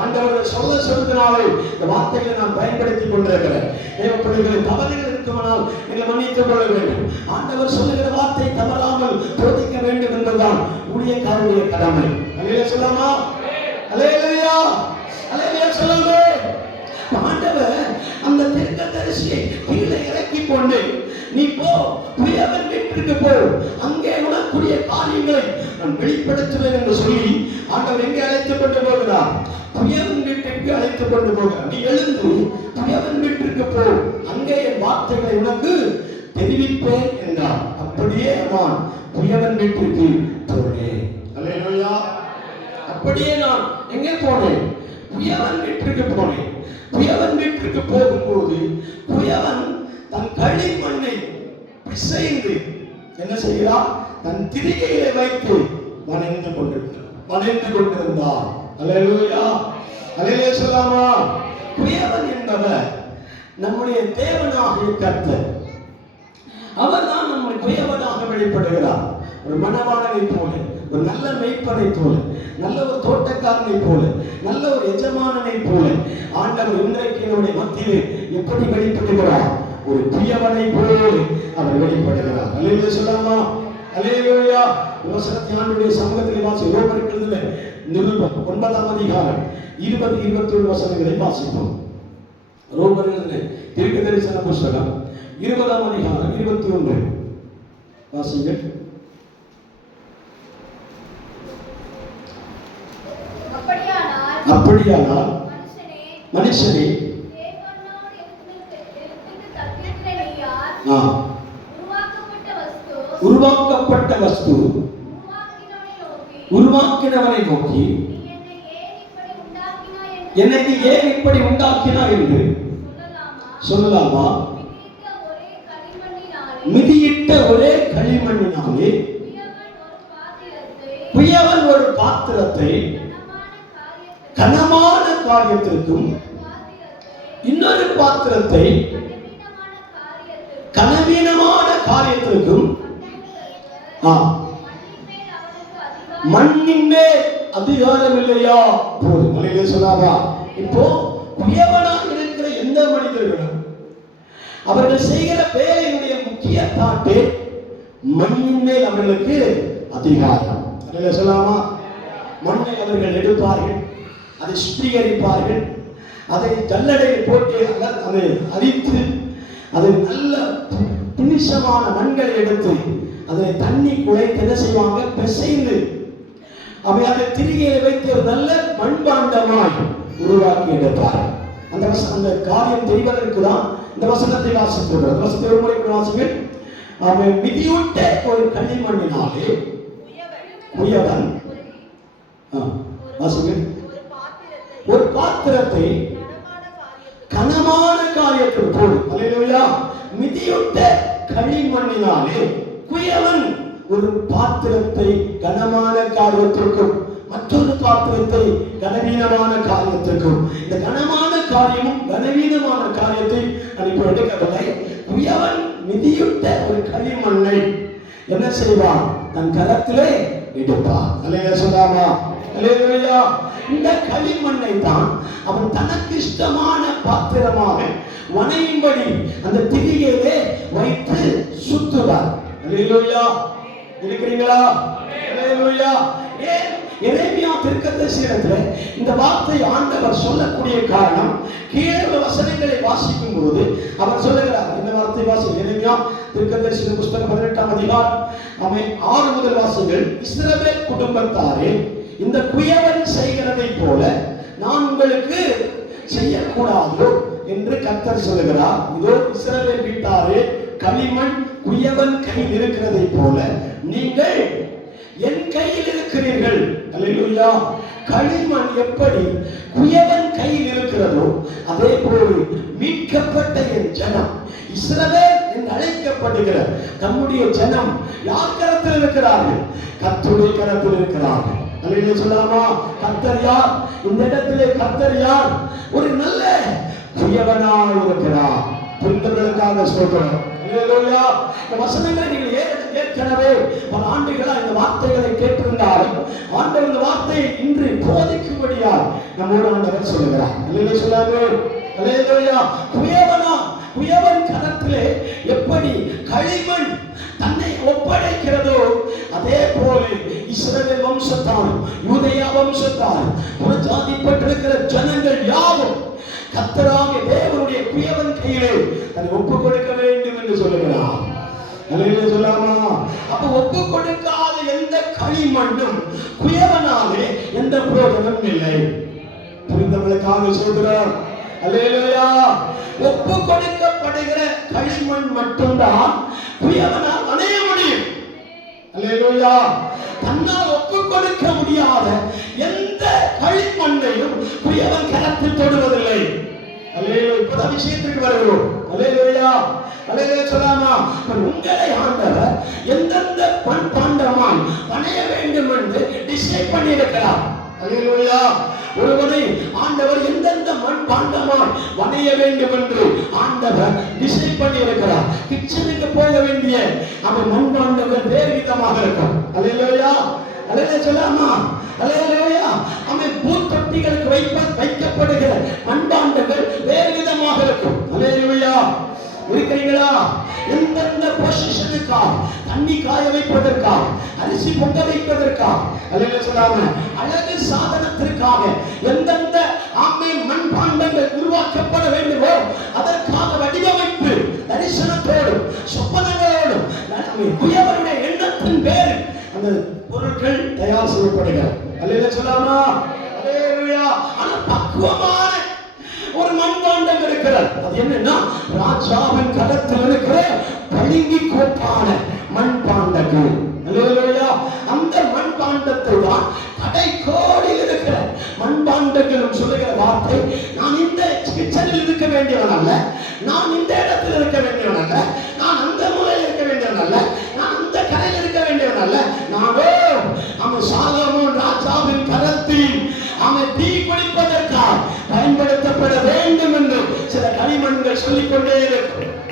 ஆண்டவர் சொல்லுகிறாரே இந்த வார்த்தைகளை நான் பயன்படுத்திக் கொண்டிருக்கிறேன். தேவ பிள்ளைகளை தவறுகள் இருக்குமானால் நீங்கள் மன்னித்துக் கொள்ள வேண்டும். ஆண்டவர் சொல்லுகிற வார்த்தை தவறாமல் போதிக்க வேண்டும் என்பதுதான் ஊழியக்காரருடைய கடமை. அல்லேலூயா சொல்லாமா. அல்லேலூயா. அல்லேலூயா சொல்லாமே. ஆண்டவர் அந்த தீர்க்கதரிசியை கீழே இறக்கி கொண்டு நீ போ, புயவன் வீட்டிற்கு போ, அங்கே உனக்குரிய காரியங்களை நான் வெளிப்படுத்துவேன் என்று சொல்லி ஆண்டவர் எங்கே அழைத்துக் கொண்டு போகிறார்? புயவன் வீட்டிற்கு அழைத்துக் கொண்டு போகிறார். நீ எழுந்து புயவன் வீட்டிற்கு போ, அங்கே என் வார்த்தைகளை உனக்கு தெரிவிப்பேன் என்றார். அப்படியே நான் புயவன் வீட்டிற்கு போனேன். அல்லேலூயா. அப்படியே நான் எங்கே போனேன்? புயவன் வீட்டிற்கு போனேன். புயவன் வீட்டிற்கு போகும்போது புயவன் தன் களிமண்ணை பிசைந்து என்ன செய்கிறார்? தன் திரிகையிலே வைத்து வணைந்து கொண்டிருந்தார். அல்லேலூயா. அல்லேலூயா சொல்லாமா. புயவன் என்பவர் நம்முடைய தேவனாகிய கர்த்தர். அவர்தான் நம்முடைய புயவனாக வெளிப்படுகிறார். ஒரு மணவாளனை போல, ஒரு நல்ல மேய்ப்பனை போல, நல்ல ஒரு தோட்டக்காரனை போல, நல்ல ஒரு எஜமானனை போல ஆண்டவர் இன்றைக்கு நம்முடைய மத்தியிலே எப்படி வெளிப்படுகிறார்? ஒரு புயவனை போல அவர் வெளிப்படுகிறார். அல்லேலூயா சொல்லாமா. அல்லேலூயா. வசனத்தை ஆண்டவருடைய சமூகத்தில் வாசி. ரோமருக்கு எழுதின நிருபம் 9ஆம் அதிகாரம் 20-21 வசனங்களை வாசிப்போம். ரோமர் எழுதின தீர்க்கதரிசன புத்தகம் 20ஆம் அதிகாரம் 21 வாசிங்கள். அப்படியானால் மனுஷனே உருவாக்கப்பட்ட வஸ்து உருவாக்கினவனை நோக்கி என்னை ஏன் இப்படி உண்டாக்கினா என்று சொல்லலாமா? மிதியிட்ட ஒரே களிமண்ணினால் பாத்திரத்தை கனமான காரியத்திற்கும் இன்னொரு பாத்திரத்தை கனவீனமான காரியத்திற்கும் மண்ணின் மேல் அதிகாரம் இல்லையா போது சொல்லாதா. இப்போ குயவனாக இருக்கிற எந்த மனிதர்களும் அவர்கள் செய்கிற வேலையினுடைய முக்கிய தாட்டு மண்ணின் மேல் அவர்களுக்கு அதிகாரம் சொல்லாமா. மண்ணை அவர்கள் எடுப்பார்கள், அதை சுத்திகரிப்பார்கள், அதை ஜல்லடையில் போட்டு அதை அரித்து அதை நல்ல புனிசமான மண்களை எடுத்து அதை தண்ணி குழைத்து என்ன செய்வாங்க, பிசைந்து அவை அதை திரிகையை வைத்து ஒரு நல்ல மண்பாண்டமாய் உருவாக்கி எடுப்பார். அந்த காரியம் செய்வதற்கு தான் இந்த வசனத்தை வாசிக்கிறோம். வசனத்தை ஒரு முறை வாசிங்கள். அவன் மிதியூட்ட ஒரு களிமண்ணினாலே குயவன் வாசிங்கள் ஒரு பாத்திரத்தை கனமான காரியத்தில் போடு. அல்லேலூயா. மிதியூட்ட களிமண்ணினாலே குயவன் ஒரு பாத்திரத்தை கனமான காரியத்திற்கும் மற்றொரு பாத்திரத்தை கனவீனமான காரியத்திற்கும், இந்த கனமான காரியமும் கனவீனமான காரியத்தை நான் இப்போ எடுக்கவில்லை. குயவன் மிதியுட்ட ஒரு களிமண்ணை என்ன செய்வான், தன் கரத்திலே எடுப்பான். அல்லேலூயா சொல்லாமா. அல்லேலூயா. இந்த களிமண்ணை தான் அவன் தனக்கு இஷ்டமான பாத்திரமாக வனையும்படி அந்த திரியிலே வைத்து சுத்துவார். அல்லேலூயா. இருக்கிறீங்களா? அல்லேலூயா. எரேமியா தீர்க்கதரிசியிடத்திலே இந்த வார்த்தை ஆண்டவர் சொல்லக்கூடிய காரணம், கீழே வசனங்களை வாசிக்கும் போது அவர் சொல்லுகிறார். இந்த வார்த்தை வாசி எரேமியா தீர்க்கதரிசி புத்தகம் 18ஆம் அதிகாரம் 6 முதல் வாசங்கள். இஸ்ரவேல் குடும்பத்தாரே, இந்த குயவன் செய்கிறதை போல நான் உங்களுக்கு செய்யக்கூடாதோ என்று கர்த்தர் சொல்லுகிறார். இதோ இஸ்ரவேல் வீட்டாரே, களிமண் குயவன் கையில் இருக்கிறதை போல நீங்கள் என் கையில் இருக்கிறீர்கள். அல்லேலூயா. களிமண் எப்படி குயவன் கையில் இருக்கிறதோ அதே போல மீட்கப்பட்ட என் ஜனம் இஸ்ரவேல் என்று அழைக்கப்படுகிற தம்முடைய ஜனம் யார் கரத்தில் இருக்கிறார்கள்? கர்த்தருடைய கரத்தில் இருக்கிறார்கள். அல்லேலூயா சொல்லாமா. கர்த்தர் யார்? இந்த இடத்திலே கர்த்தர் யார்? ஒரு நல்ல குயவனாய் இருக்கிறார். புரிந்தவர்களுக்காக சொல்கிறோம். அல்லேலூயா. இந்த வசனங்களை நீங்கள் ஏற்கனவே பல ஆண்டுகளா இந்த வார்த்தைகளை கேட்டிருந்தாலும் ஆண்டவர் இந்த வார்த்தையை இன்று போதிக்கும்படியால் நம்மோடு ஆண்டவர் சொல்லுகிறார். அல்லேலூயா சொல்லாமே. அல்லேலூயா. குயவன் கரத்திலே எப்படி களிமண் தன்னை ஒப்படைக்கிறதோ அதே போல இஸ்ரவேல் வம்சத்தார், யூதேயா வம்சத்தார், புறஜாதிப்பட்டிருக்கிற ஜனங்கள் யாவும் கர்த்தராகிய தேவனுடைய குயவன் கையிலே அதை ஒப்புக் கொடுக்க வேண்டும் என்று சொல்லுகிறார். அல்லேலூயா சொல்லாமா. அப்ப ஒப்புக் கொடுக்காத எந்த களிமண்ணும் குயவனாலே எந்த பிரயோஜனம் இல்லை. புரிந்தவர்களுக்காக சொல்கிறார். அல்லேலூயா. ஒப்புக் கொடுக்கப்படுகிற களிமண் மட்டும்தான் குயவனால் அணைய முடியும். அல்லேலூயா. தன்னால் ஒப்புக் கொடுக்க முடியாத எந்த களிமண்ணையும் குயவன் கரத்தில் தொடுவதில்லை. அல்லேலூயா. இப்பதான் விஷயத்துக்கு வருகிறோம். அல்லேலூயா. அல்லேலூயா சொல்லாமா. உங்களை ஆண்டவர் எந்தெந்த மண்பாண்டமாய் பணைய வேண்டும் என்று டிசைட் பண்ணி இருக்கிறார். அல்லேலூயா. ஒருவனை ஆண்டவர் எந்தெந்த மண்பாண்டமாய் வணைய வேண்டும் என்று ஆண்டவர் டிசைட் பண்ணி இருக்கிறார். கிச்சனுக்கு போக வேண்டிய அவன் மண்பாண்டங்கள் வேறு விதமாக இருக்கும். அல்லேலூயா. அல்லேலூயா சொல்லாமா. அல்லேலூயா. அவன் பூத்தொட்டிகளுக்கு வைக்கப்படுகிற மண்பாண்டங்கள் வேறு விதமாக இருக்கும். அல்லேலூயா. இருக்கிறீங்களா? எந்தெந்த பொசிஷனுக்காக, தண்ணி காய வைப்பதற்காக, அரிசி பொங்க வைப்பதற்காக, அல்லேலூயா சொல்லாம அழகு சாதனத்திற்காக எந்தெந்த மண்பாண்டங்கள் உருவாக்கப்பட வேண்டுமோ அதற்காக வடிவமைப்பு தரிசனத்தோடும் சொப்பனங்களோடும் குயவனுடைய எண்ணத்தின் பேர் அந்த பொருட்கள் தயார் செய்யப்படுகிறது. அல்லேலூயா சொல்லாமா. அல்லேலூயா. ஆனா பக்குவமான ஒரு மண்பாண்டம் இருக்கிறது. அது என்னன்னா ராஜாவின் கரத்தில் இருக்கிற பளிங்கு கோப்பான மண்பாண்டங்கள். அல்லேலூயா. அந்த மண்பாண்டத்தை தான் கடைக்கோடியில் இருக்கிற மண்பாண்டங்களும் சொல்லுகிற வார்த்தை, நான் இந்த கிச்சனில் இருக்க வேண்டியவன் அல்ல, நான் இந்த இடத்தில் இருக்க வேண்டியவன் அல்ல, நான் அந்த மூலையில் இருக்க வேண்டியவன் அல்ல, நான் அந்த கரையில் இருக்க வேண்டியவன் அல்ல, நானோ அவன் சாலமோன் ராஜாவின் கரத்தில்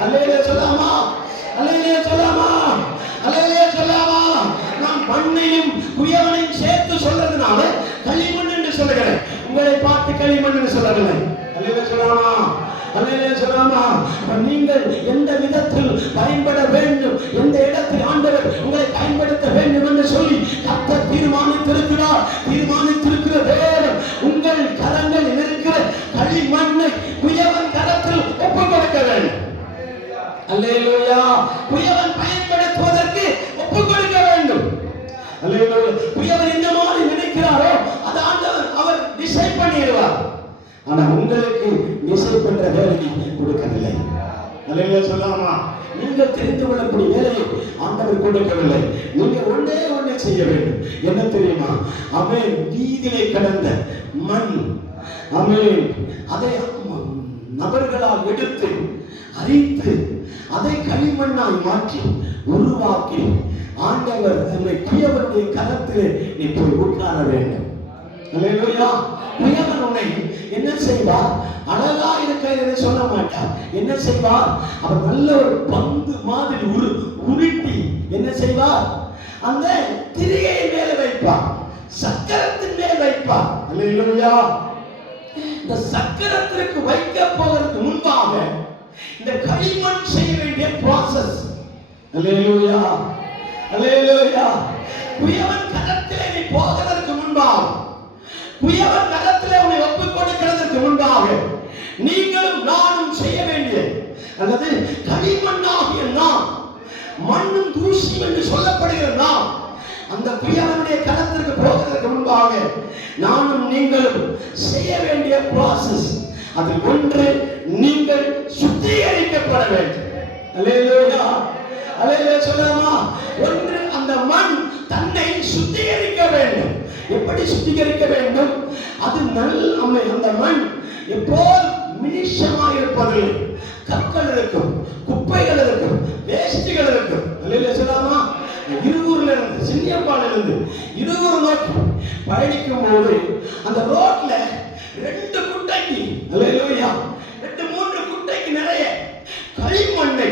அல்லேலூயா சொல்லாமா? அல்லேலூயா சொல்லாமா? அல்லேலூயா சொல்லாமா? நான் மண்ணையும் குயவனையும் சேர்த்து சொல்றதுனால களிமண் என்று சொல்லுகிறேன். உங்களை பார்த்து களிமண் என்று சொல்லவில்லை. அல்லேலூயா சொல்லாமா? அல்லேலூயா சொல்லாமா? நீங்கள் எந்த விதத்தில் பயன்பட வேண்டும், எந்த இடத்தில் ஆண்டவர் உங்களை பயன்படுத்த வேண்டும் என்று சொல்லி கர்த்தர் தீர்மானித்திருக்கிறார். தீர்மானித்திருக்கிற தேவன் உங்கள் கரங்களில் இருக்கிற களிமண்ணை குயவன் கரத்தில் ஒப்புக் கொடுக்க வேண்டும். அல்லேலூயா. குயவன் பயன்படுத்துவதற்கு ஒப்புக் கொடுக்க வேண்டும். அல்லேலூயா. குயவன் என்ன மாதிரி நினைக்கிறாரோ அதை ஆண்டவர் அவர் டிசைட் பண்ணிடுவார். ஆனா உங்களுக்கு டிசைட் பண்ற வேலையை கொடுக்கவில்லை. அல்லேலூயா சொல்லாமா? நீங்கள் தெரிந்து கொள்ளக்கூடிய வேலையை ஆண்டவர் கொடுக்கவில்லை. நீங்க ஒண்ணே செய்ய வேண்டும். என்ன தெரியுமா? அவன் வீதியிலே கடந்த மண், அவன் அதை நபர்களால் எடுத்து அரித்து அதை களிமண்ணாய் மாற்றி உருவாக்கி ஆண்டவர் நம்மை குயவனுடைய கரத்திலே நீ போய் உட்கார வேண்டும். அல்லேலூயா. குயவன் உன்னை என்ன செய்வார்? அழகா இருக்கிறது சொல்ல மாட்டார். என்ன செய்வார்? அவர் நல்ல ஒரு பந்து மாதிரி உருட்டி என்ன செய்வார்? அந்த திரிகை மேல வைப்பார், சக்கரத்தின் மேல் வைப்பார். அல்லேலூயா. இந்த சக்கரத்திற்கு வைக்க போவதற்கு முன்பாக இந்த களிமண் செய்ய வேண்டிய process. அல்லேலூயா. அல்லேலூயா. குயவன் கரத்திலே நீ போகிறதற்கு முன்பாக, குயவன் கரத்திலே உன்னை ஒப்புக் கொடுக்கிறதற்கு முன்பாக நீங்களும் நானும் செய்ய வேண்டிய, அல்லது களிமண்ணாகிய நாம், மண்ணும் தூசியும் என்று சொல்லப்படுகிற நாம், அந்த குயவனுடைய கரத்திற்கு போகிறதற்கு முன்பாக நானும் நீங்களும் செய்ய வேண்டிய process. அதில் ஒன்று, நீங்கள் சுத்திகரிக்கப்பட வேண்டும். அல்லேலூயா. அல்லேலூயா சொல்லாமா? ஒன்று, அந்த மண் தன்னை சுத்திகரிக்க வேண்டும். எப்படி சுத்திகரிக்க வேண்டும்? அது அந்த மண் எப்போது மினிஷமாக இருப்பதில்லை. கற்கள் இருக்கும், குப்பைகள் இருக்கும், வேஸ்டிகள் இருக்கும். அல்லேலூயா சொல்லாமா? இருவூர்ல இருந்து, சின்னியம்பால இருந்து இருவூர் நோக்கி பயணிக்கும் போது அந்த ரோட்ல 2 குட்டைக்கு, அல்லேலூயா, 2-3 குட்டைக்கு நிறைய களிமண்ணை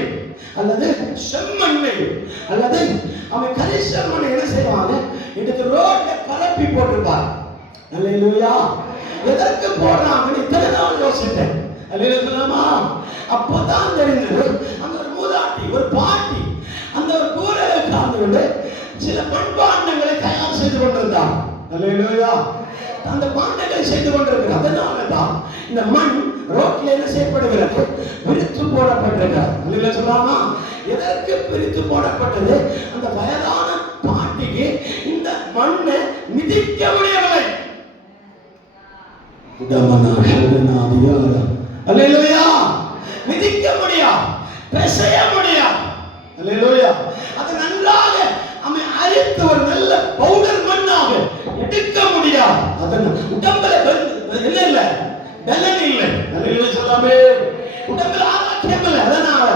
அல்லது செம்மண்ணை அல்லது அவன் கரிசல் மண்ணை என்ன செய்வாங்க? எடுத்து ரோட்ல பரப்பி போட்டிருப்பார். அல்லேலூயா. எதற்கு போடுறாங்கன்னு இத்தனை நாள் யோசித்தேன். அல்லேலூயா சொல்லாமா? அப்பதான் தெரிந்தது, அந்த ஒரு மூதாட்டி, ஒரு பாட்டி அந்த ஒரு கூரையில உட்கார்ந்து கொண்டு சில மண்பாண்டங்களை தயார் செய்து கொண்டிருந்தார். அல்லேலூயா. அந்த பாண்டங்களை செய்து கொண்டிருக்கிறார். அதனாலதான் இந்த மண் ரோட்ல என்ன செய்யப்படுகிறது? பிரித்து போடப்பட்டிருக்கிறது. அல்லேலூயா சொல்லாமா? எதற்கு பிரித்து போடப்பட்டது? அந்த வயதான பாட்டிக்கு இந்த மண்ணை மிதிக்க முடியவில்லை. அல்லேலூயா. மிதிக்க முடியாது, பிசைய முடியாது. அல்லேலூயா. அது நன்றாக அவன் அரித்து ஒரு நல்ல பவுடர் மண்ணாக எடுக்க முடியாது. அதன் உடம்புல இல்ல பலன் இல்லை. அல்லேலூயா சொல்லாமே? உடம்புல ஆரோக்கியம் இல்லை. அதனால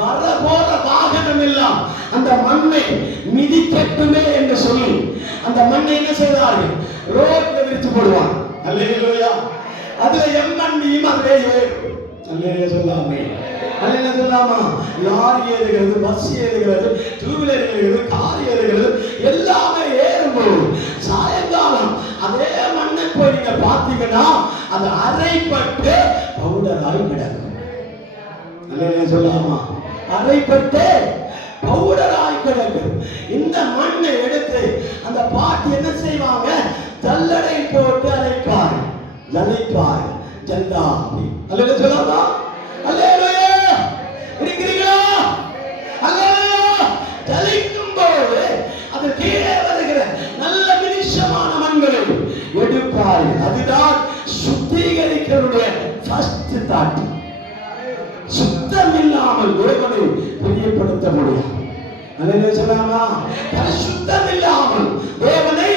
வர போற வாகனம் எல்லாம் அந்த மண்ணை மிதிக்கட்டுமே என்று சொல்லி அந்த மண்ணை என்ன செய்வார்கள்? ரோட்ல விரிச்சு போடுவான். அல்லேலூயா. அதுல எம்மண்ணியும் அதுவே ஏறும். அல்லேலூயா சொல்லாமே? அல்லேலூயா சொல்லாமா? லாரி ஏறுகிறது, பஸ் ஏறுகிறது, டூ வீலர் ஏறுகிறது, கார் ஏறுகிறது, எல்லாமே ஏறும்போது சாயங்காலம் அதே மண்ணை போய் நீங்க பார்த்தீங்கன்னா அது அரைப்பட்டு பவுடராய் கிடக்கும். அல்லேலூயா சொல்லாமா? அரைப்பட்டு பவுடராய் கிடக்கும். இந்த மண்ணை எடுத்து அந்த பாட்டி என்ன செய்வாங்க? ஜல்லடை போட்டு அரைப்பார், ஜலிப்பார், ஜல்லா. அல்லேலூயா சொல்லாமா? அல்லேலூயா. இருக்கிறீங்களா? அல்லேலூயா. ஜலிக்கும் போது அது கீழே வருகிற நல்ல மினிஷமான மண்களை எடுப்பார். அதுதான் சுத்திகரிக்கிறதுடைய ஃபர்ஸ்ட் தாட். சுத்தம் இல்லாமல் தேவனை பிரியப்படுத்த முடியாது. அல்லேலூயா சொல்லாமா? பரிசுத்தம் இல்லாமல் தேவனை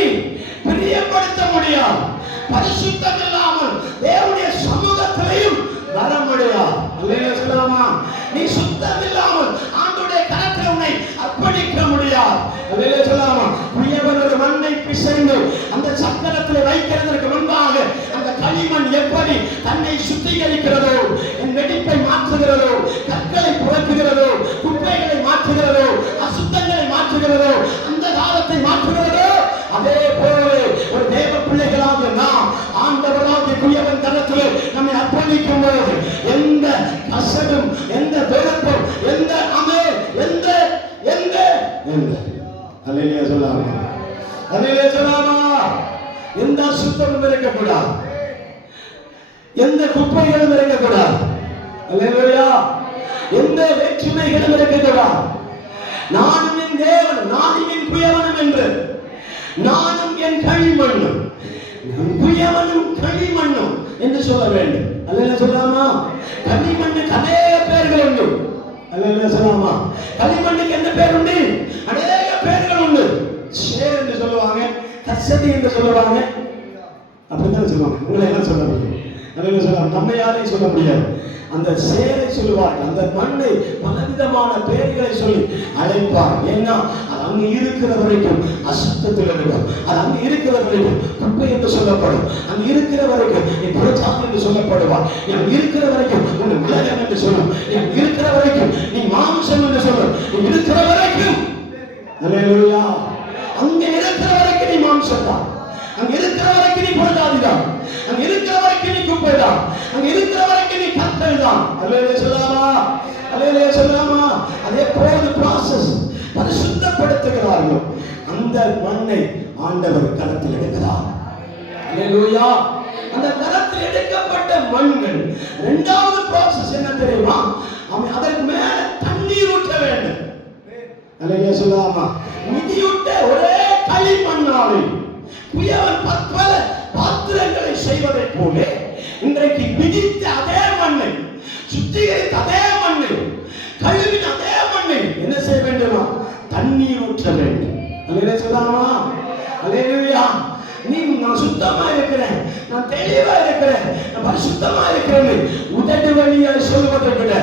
பிரியப்படுத்த முடியாது. பரிசுத்தம் இல்லாமல் தேவனுடைய சமூகத்திலையும் வர முடியாது. அல்லேலூயா சொல்லாமா? நீ சுத்தம் இல்லாமல் ஆண்டவருடைய கரத்தில் உன்னை அர்ப்பணிக்க முடியாது. அல்லேலூயா சொல்லாமா? குயவன் ஒரு மண்ணை பிசைந்து அந்த சக்கரத்தில் வைக்கிறதற்கு முன்பாக அந்த களிமண் எப்படி தன்னை சுத்திகரிக்கிறதோ, என் வெடிப்பை மாற்றுகிறதோ, கற்களை புறக்கி காலத்தை மாற்றுகிறதோ அதே போல ஒரு தேவ பிள்ளைகளாக நாம் ஆண்டவராகிய குயவன் தரத்தில் நம்மை அர்ப்பணிக்கும் போது எந்த கசடும் எந்த வெறுப்பும் எந்த எந்த எந்த எந்த அல்லேலூயா சொல்லாமா, அல்லேலூயா சொல்லாமா, எந்த அசுத்தமும் இருக்கக்கூடாது, எந்த குப்பைகளும் இருக்கக்கூடாது, அல்லேலூயா, எந்த வேற்றுமைகளும் இருக்கக்கூடாது. நானும் என் தேவன், நானும் என் குயவனும் என்று, நானும் என் களிமண்ணும் குயவனும் களிமண்ணும் என்று சொல்ல வேண்டும். அல்லேலூயா சொல்லாமா. களிமண்ணுக்கு அநேக பேர்கள் உண்டு. அல்லேலூயா சொல்லாமா. களிமண்ணுக்கு என்ன பேர் உண்டு? அநேக பேர்கள் உண்டு. சேர் என்று சொல்லுவாங்க, கசதி என்று சொல்லுவாங்க, அப்படித்தான் சொல்லுவாங்க. உங்களை என்ன சொல்ல முடியும்? அல்லேலூயா சொல்லாமா. நம்ம யாரையும் சொல்ல முடியாது. அந்த சேரை சொல்லுவார்கள், அந்த மண்ணை பலவிதமான பெயர்களை சொல்லி அழைப்பார். ஏன்னா அது அங்கு இருக்கிற வரைக்கும் அசுத்தத்தில் இருக்கும், அது அங்கு இருக்கிற வரைக்கும் குப்பை என்று சொல்லப்படும், அங்கு இருக்கிற வரைக்கும் நீ புறச்சாதி என்று சொல்லப்படுவார், நீ இருக்கிற வரைக்கும் உன் உலகம் என்று சொல்லும், நீ இருக்கிற வரைக்கும் நீ மாம்சம் என்று சொல்லும், நீ இருக்கிற வரைக்கும் அல்லேலூயா, அங்க இருக்கிற வரைக்கும் நீ மாம்சம் தான், அங்க இருக்கிற வரைக்கும் நீ புறச்சாதி தான், அங்க இருக்கிற வரைக்கும் நீ குப்பை தான், அங்க இருக்கிற வரைக்கும் நீ கத்தல் தான். அல்லேலூயா சொல்லாமா, அல்லேலூயா சொல்லாமா. அதே போல ப்ராசஸ் பரிசுத்தப்படுத்துகிறார்கள். அந்த மண்ணை ஆண்டவர் கரத்தில் எடுக்கிறார். அல்லேலூயா. அந்த கரத்தில் எடுக்கப்பட்ட மண்கள் இரண்டாவது ப்ராசஸ் என்ன தெரியுமா? அவன் அதற்கு மேல தண்ணீர் ஊற்ற வேண்டும். அல்லேலூயா சொல்லாமா. மிதியூட்ட ஒரே களிமண்ணாலே குயவன் பற்பல பாத்திரங்களை செய்வதை போல இன்றைக்கு பிடித்த அதே மண்ணை, சுத்திகரித்த அதே மண்ணை, கழுவின அதே மண்ணை என்ன செய்ய வேண்டுமா? தண்ணீர் ஊற்ற வேண்டும். அல்லேலூயா சொல்லாமா. அல்லேலூயா. நான் சுத்தமா இருக்கிறேன், நான் தெளிவா இருக்கிறேன், நான் பரிசுத்தமா இருக்கிறேன் உதடு வழியாய் சொல்வதை விட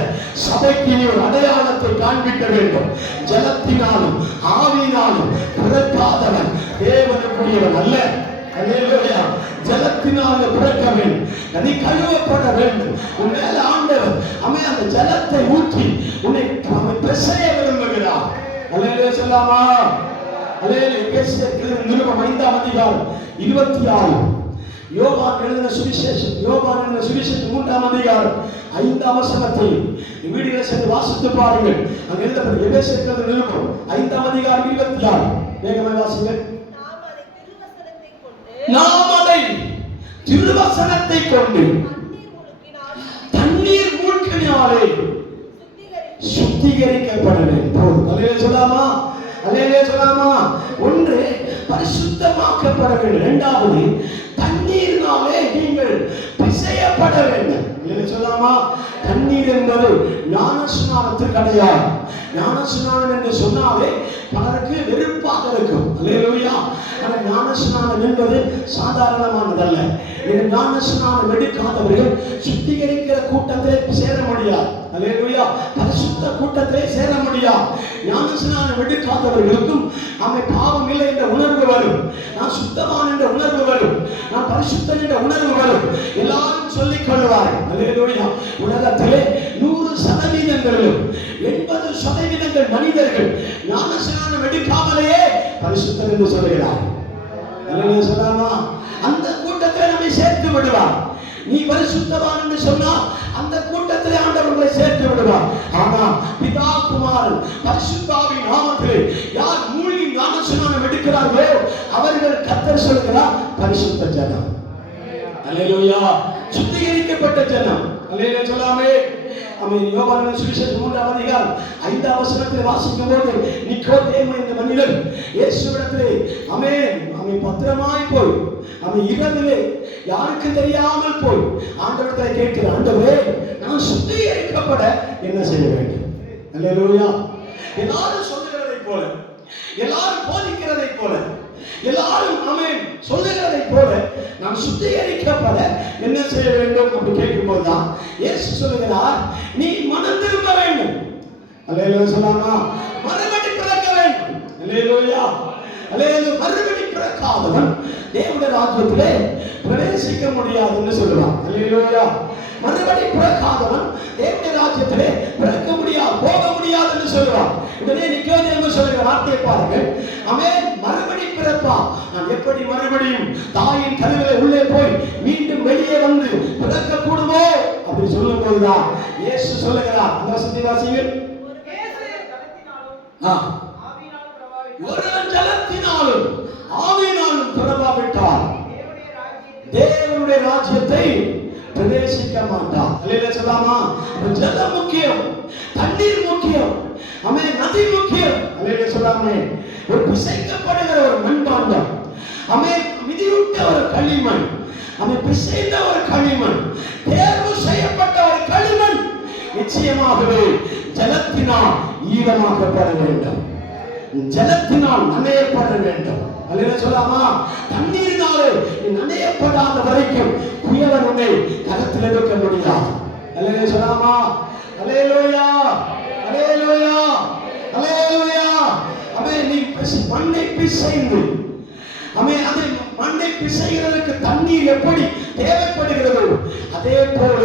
சபைக்கு நீ ஒரு அடையாளத்தை காண்பிக்க வேண்டும். ஜலத்தினாலும் ஆவியினாலும் பிறக்காதவன் தேவனுக்குரியவன் அல்ல. அல்லேலூயா. ஜலத்தினால பிறக்க வேண்டும், நீ கழுவப்பட வேண்டும். உன் மேல ஆண்டவர் அந்த ஜலத்தை ஊற்றி உன்னை பெசைய விரும்புகிறார். அல்லேலூயா சொல்லாமா. அல்லேலூயா. நிருபம் 5ஆம் அதிகாரம் 26, யோவான் எழுதின சுவிசேஷம், யோவான் எழுதின சுவிசேஷம் 3ஆம் அதிகாரம் 5ஆம் வசனத்தை வீடுகளை சென்று வாசித்து பாருங்கள். அங்க எழுதப்பட்ட எபேசியர் நிருபம் 5ஆம் அதிகாரம் 26. வேகமாக வாசிங்கள். நாம் அதை திருவசனத்தை கொண்டு தண்ணீர் மூழ்கினாலே சுத்திகரிக்கப்பட வேண்டும். அல்லேலூயா சொல்லாமா, அல்லேலூயா சொல்லாமா. ஒன்று பரிசுத்தமாக்கப்பட வேண்டும், இரண்டாவது தண்ணீரினாலே நீங்கள் பிசையப்பட வேண்டும். அல்லேலூயா சொல்லாமா. தண்ணீர் என்பது ஞானஸ்நானத்துக்கு அடையாளம். ஞானஸ்நானம் என்று சொன்னாலே பலருக்கு வெறுப்பாக இருக்கும். அல்லேலூயா. ஆனால் ஞானஸ்நானம் என்பது சாதாரணமானதல்ல. ஞானஸ்நானம் எடுக்காதவர்கள் சுத்திகரிக்கிற கூட்டத்திலே சேர முடியாது. அல்லேலூயா. பரிசுத்த கூட்டத்திலே சேர முடியாது. ஞானஸ்நானம் எடுக்காதவர்களுக்கும் பாவம் இல்லை என்ற உணர்வு வரும், நான் சுத்தவான் என்ற உணர்வு வரும், நான் பரிசுத்தன் என்ற உணர்வு வரும். எல்லாரும் சொல்லிக் கொள்வார்கள். அல்லேலூயா. உலகத்திலே 100% 80% மனிதர்கள் ஞானஸ்நானம் எடுக்காமலேயே பரிசுத்தர் என்று சொல்கிறார். அல்லேலூயா சொல்லாமா. அந்த கூட்டத்தில் நம்மை சேர்த்து விடுவார். நீ பரிசுத்தவான் என்று சொன்னால் அந்த கூட்டத்திலே ஆண்டவர்களை சேர்த்து விடுவார். ஆனா பிதா குமாரன் பரிசுத்தாவின் நாமத்திலே யார் மூழ்கி ஞானஸ்நானம் எடுக்கிறார்களோ அவர்கள் கர்த்தர் சொல்கிறார் பரிசுத்த ஜனம். அல்லேலூயா. சுத்திகரிக்கப்பட்ட ஜனம். அல்லேலூயா சொல்லாமே. யோவான் சுவிசேஷம் 3ஆம் அதிகாரம் 5ஆம் வசனத்தில் வாசிக்கும் போது நிக்கோதேமு என்ற மனிதன் இயேசுவிடத்திலே பத்திரமாய் போய் இரவிலே யாருக்கு தெரியாமல் போய் ஆண்டவரிடத்தில் கேட்கிறார், ஆண்டவரே நான் சுத்திகரிக்கப்பட என்ன செய்ய வேண்டும்? அல்லேலூயா. எல்லாரும் சொல்லுகிறதை போல, எல்லாரும் போதிக்கிறதை போல, எல்லாரும் சொல்லுகிறதை போல நாம் சுத்திகரிக்கப்பட என்ன செய்ய வேண்டும் என்று கேட்கும்போது தான் இயேசு சொல்லுகிறார், நீ மனம் திரும்ப வேண்டும். அல்லேலூயா சொல்லாமா. மறுபடி பிறக்க வேண்டும். அல்லேலூயா. அல்லேலூயா. மறுபடி பிறக்காதவன் தேவனுடைய ராஜ்யத்திலே பிரவேசிக்க முடியாது என்று சொல்லுவான். அல்லேலூயா. மறுபடி பிறக்காதவன் தேவனுடைய ராஜ்யத்திலே பிறக்க முடியாது, போக முடியாது என்று சொல்லுவான். உடனே நிக்கோதேமு சொல்லுகிற வார்த்தையை பாருங்கள். அவன் எப்படி மறுபடியும் தாயின் கருவிலே உள்ளே போய் மீண்டும் வெளியே வந்து பிறக்க கூடுமோ அப்படி சொல்லும் போதுதான் இயேசு சொல்லுகிறார். அந்த வசனத்தை வாசியுங்கள். ஒரு ஜலத்தினாலும் ஆவியினாலும் பிறவாவிட்டால் தேவனுடைய ராஜ்யத்தை பிரவேசிக்க மாட்டான். அல்லேலூயா சொல்லாமா? ஜலம் முக்கியம், தண்ணீர் முக்கியம், நதி முக்கியம். அல்லேலூயா சொல்லாமே? ஒரு பிசைக்கப்படுகிற ஒரு மண்பாண்டம், மிதிவிட்ட ஒரு களிமண், பிசைந்த ஒரு களிமண், தேர்வு செய்யப்பட்ட ஒரு களிமண் நிச்சயமாகவே ஜலத்தினால் ஈரமாக்கப்பட வேண்டும், ஜலத்தினால் நனையப்பட வேண்டும். அல்லேலூயா சொல்லாமா? தண்ணீரினாலே நனையப்படாத வரைக்கும் குயவன் உன்னை கரத்தில் எடுக்க முடியாது. அல்லேலூயா சொல்லாமா? அல்லேலூயா, அல்லேலூயா, அல்லேலூயா. நீ மண்ணை பிசைந்து அதை மண்ணை பிசைகிறதுக்கு தண்ணீர் எப்படி தேவைப்படுகிறதோ அதே போல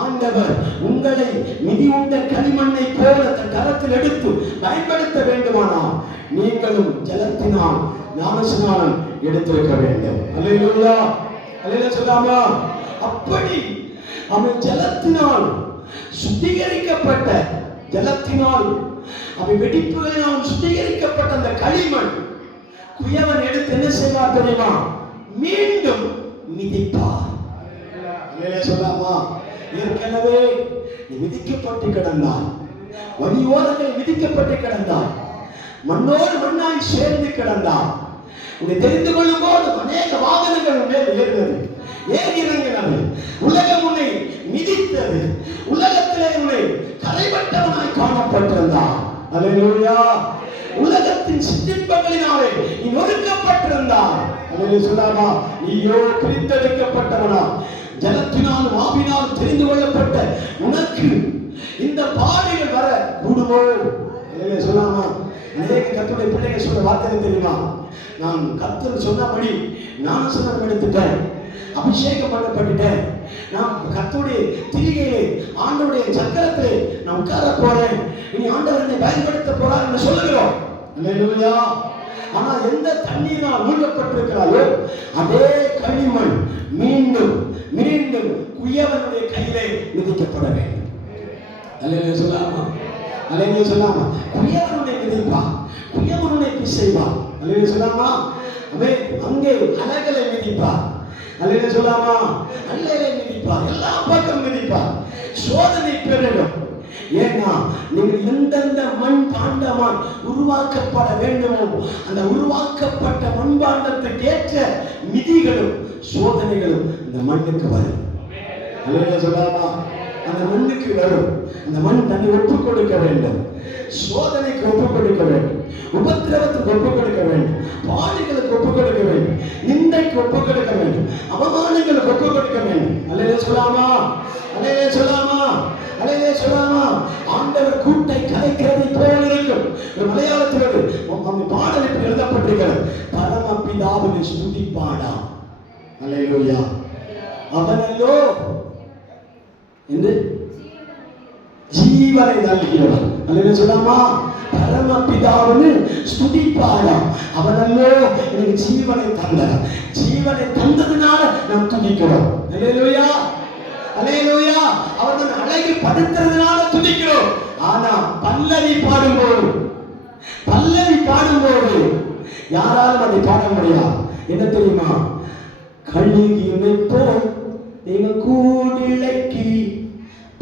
ஆண்டவர் உங்களை மிதியுண்ட களிமண்ணை போல தன் கரத்தில் எடுத்து பயன்படுத்த வேண்டுமானால் நீங்களும் ஜலத்தினால் ஞானஸ்நானம் எடுத்திருக்க வேண்டும். அல்லேலூயா, அல்லேலூயா சொல்லாமா? அப்படி ஜலத்தினால் சுத்திகரிக்கப்பட்ட, ஜலத்தினால் வெடிப்புகளினால் சுத்திகரிக்கப்பட்ட அந்த களிமண் குயவன் எடுத்து என்ன செய்வார் தெரியுமா? மீண்டும் மிதிப்பார். அல்லேலூயா சொல்லாமா? ஏற்கனவே நீ மிதிக்கப்பட்டு கிடந்தாய், வழியோரங்கள் மிதிக்கப்பட்டு கிடந்தாய், மண்ணோடு மண்ணாய் சேர்ந்து கிடந்தாய். உன்னை தெரிந்து கொள்ளும் போது அநேக வாகனங்கள் மேல் ஏறினது, ஏறி இறங்கினது, உலகம் உன்னை மிதித்தது, உலகத்திலே உன்னை கரைபட்டவனாய் காணப்பட்டிருந்தான். அல்லேலூயா. உலகத்தின் சிற்றின்பங்களினாலே நீ நொறுக்கப்பட்டிருந்தாய். அல்லேலூயா சொல்லாமா? நீயோ பிரித்தெடுக்கப்பட்டவனா, ஜலத்தினாலும் ஆவியினாலும் தெரிந்து கொள்ளப்பட்ட உனக்கு இந்த பாடுகள் வர கூடுமோ? அல்லேலூயா சொல்லாமா? அநேக கர்த்தருடைய பிள்ளைகள் சொல்ற வார்த்தை தெரியுமா? நான் கர்த்தர் சொன்னபடி ஞானஸ்நானம் எடுத்துட்டேன், அபிஷேகம் பண்ணப்பட்டுட்டேன், நான் கர்த்தருடைய திரிகையிலே ஆண்டவருடைய சக்கரத்திலே நான் உட்கார போறேன், இனி ஆண்டவர் என்னை பயன்படுத்த போறார் என்று சொல்லுகிறோம். அல்லேலூயா. ஆனா எந்த தண்ணீரால் மூழ்கப்பட்டிருக்கிறாயோ அதே களிமண் மீண்டும் மீண்டும் குயவனுடைய கையிலே மிதிக்கப்பட வேண்டும். அல்லேலூயா சொல்லாமா? அல்லேலூயா சொல்லாமா? குயவனுடைய மிதிப்பா, குயவனுடைய பிசைவா. அல்லேலூயா சொல்லாமா? அங்கே அலைகளை மிதிப்பா. அல்லேலூயா சொல்லாமா? அல்லையை மிதிப்பா, எல்லா பக்கம் மிதிப்பா. சோதனை பெருகும். ஏன்னா நீங்கள் எந்தெந்த மண் பாண்டமாய் உருவாக்கப்பட வேண்டுமோ அந்த உருவாக்கப்பட்ட மண்பாண்டத்துக்கு ஏற்ற மிதிகளும் சோதனைகளும் இந்த மண்ணுக்கு வரும். அல்லேலூயா சொல்லாமா? அந்த மண்ணுக்கு வரும். அந்த மண் தன்னை ஒப்புக் கொடுக்க வேண்டும், சோதனைக்கு ஒப்புக் கொடுக்க வேண்டும், உபத்திரவத்துக்கு ஒப்புக் கொடுக்க வேண்டும், பாடுகளுக்கு ஒப்புக் கொடுக்க வேண்டும், நிந்தைக்கு ஒப்புக் கொடுக்க வேண்டும், அவமானங்களுக்கு ஒப்புக் கொடுக்க வேண்டும். அல்லேலூயா சொல்லாமா? அல்லேலூயா சொல்லாமா? அல்லேலூயா சொல்லாமா? ஆண்டவர் கூட்டை கலைக்கிறதை போல இருக்கும். மலையாளத்தில் அந்த பாடல் இப்படி எழுதப்பட்டிருக்கிறது, பரமபிதாவின் ஸ்துதி பாடா. அல்லேலூயா. அவனல்லோ என்று ஜீவனை நல்கிறவன். அல்லேலூயா சொல்லாமா? பரமபிதாவின் ஸ்துதி பாடா. அவனல்லோ எனக்கு ஜீவனை தந்தார், ஜீவனை தந்ததுனால நாம் துதிக்கிறோம். அல்லேலூயா, அல்லேலூயா. அவர்கள் அழகி படுத்துறதுனால துதிக்கிறோம். ஆனா பல்லவி பாடும்போது யாராலும் அதை பாட முடியாது. என்ன தெரியுமா? கழுகினை போல் தெய்வம் கூடிலைக்கு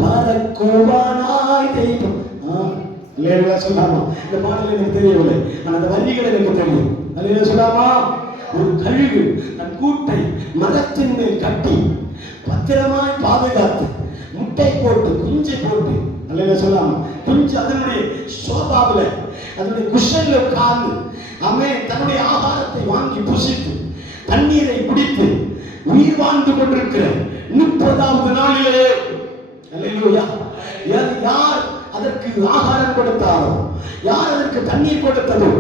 பறக்குவானாய் தெய்வம். அல்லேலூயா சொல்லாமா? இந்த பாடல் எனக்கு தெரியவில்லை, ஆனால் அந்த வரிகள் எனக்கு தெரியும். அல்லேலூயா சொல்லாமா? ஒரு கழுகு தன் கூட்டை மரத்தின் மேல் கட்டி பத்திரமாய் பாதுகாத்து முட்டை போட்டு குஞ்சு போட்டு, அல்லேலூயா சொல்லாமா? குஞ்சு அதனுடைய சோபாவில் அதனுடைய குஷன்ல உட்கார்ந்து தன்னுடைய ஆகாரத்தை வாங்கி புசித்து தண்ணீரை குடித்து உயிர் வாழ்ந்து கொண்டிருக்கிற 30வது நாளிலே, அல்லேலூயா, யார் அதற்கு ஆகாரம் கொடுத்தாரோ, யார் அதற்கு தண்ணீர் கொடுத்ததோ,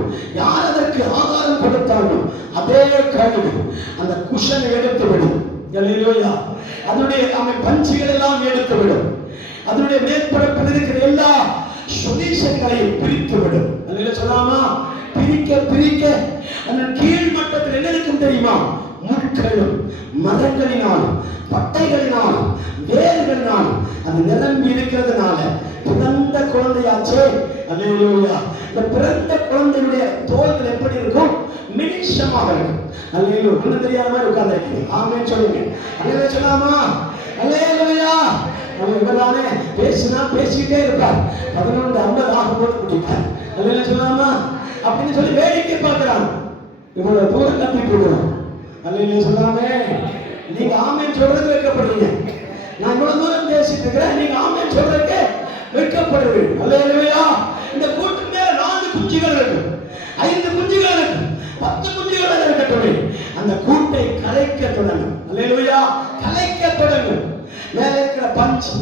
யார் அதற்கு ஆகாரம் கொடுத்தாரோ அதே கழுகு அந்த குஷனை எடுத்துவிடும். அல்லேலூயா. அதனுடைய பஞ்சுகள் எல்லாம் எடுத்துவிடும். அதனுடைய மேற்பரப்பில் இருக்கிற எல்லா சொல்யூஷன்களையும் பிரித்துவிடும். அல்லேலூயா சொல்லாமா? பிரிக்க பிரிக்க அந்த கீழ் மட்டத்தில் என்ன இருக்கும் தெரியுமா? முட்களும் மரங்களினாலும் பட்டைகளினாலும் வேர்களினாலும் அது நிரம்பி இருக்கிறதுனால பிறந்த குழந்தையாச்சே. அல்லேலூயா. இந்த பிறந்த குழந்தையுடைய தோல்கள் எப்படி இருக்கும்? மினிஷமாக இருக்கும். அல்லேலூயா. ஒன்றும் தெரியாத மாதிரி உட்கார்ந்து ஆமென் சொல்லுங்க. அல்லேலூயா சொல்லாமா? அல்லேலூயா. நம்ம இவரானே பேசினா பேசிக்கிட்டே இருப்பார். 11:50 ஆகும்போது குடிப்பார். அல்லேலூயா சொல்லாமா? அப்படின்னு சொல்லி வேடிக்கை பார்க்கிறான். இவ்வளவு தூரம் கத்திட்டு இருக்கிறோம். அல்லேலூயா சொல்லாமே. நீங்க ஆமென் சொல்றது வைக்கப்படுறீங்க. நான் இவ்வளவு தூரம் பேசிட்டு இருக்கிறேன், நீங்க ஆமென் சொல்றதுக்கு வைக்கப்படுவீங்க. அல்லேலூயா. இந்த கூட்டு மேல 4 குஞ்சுகள் இருக்கு, 5 குஞ்சுகள் இருக்கு, 10 குஞ்சுகள் இருக்கட்டும். அந்த கூட்டை கலைக்க தொடங்கும். அல்லேலூயா. கலைக்க தொடங்கும். மேல இருக்கிற பஞ்சு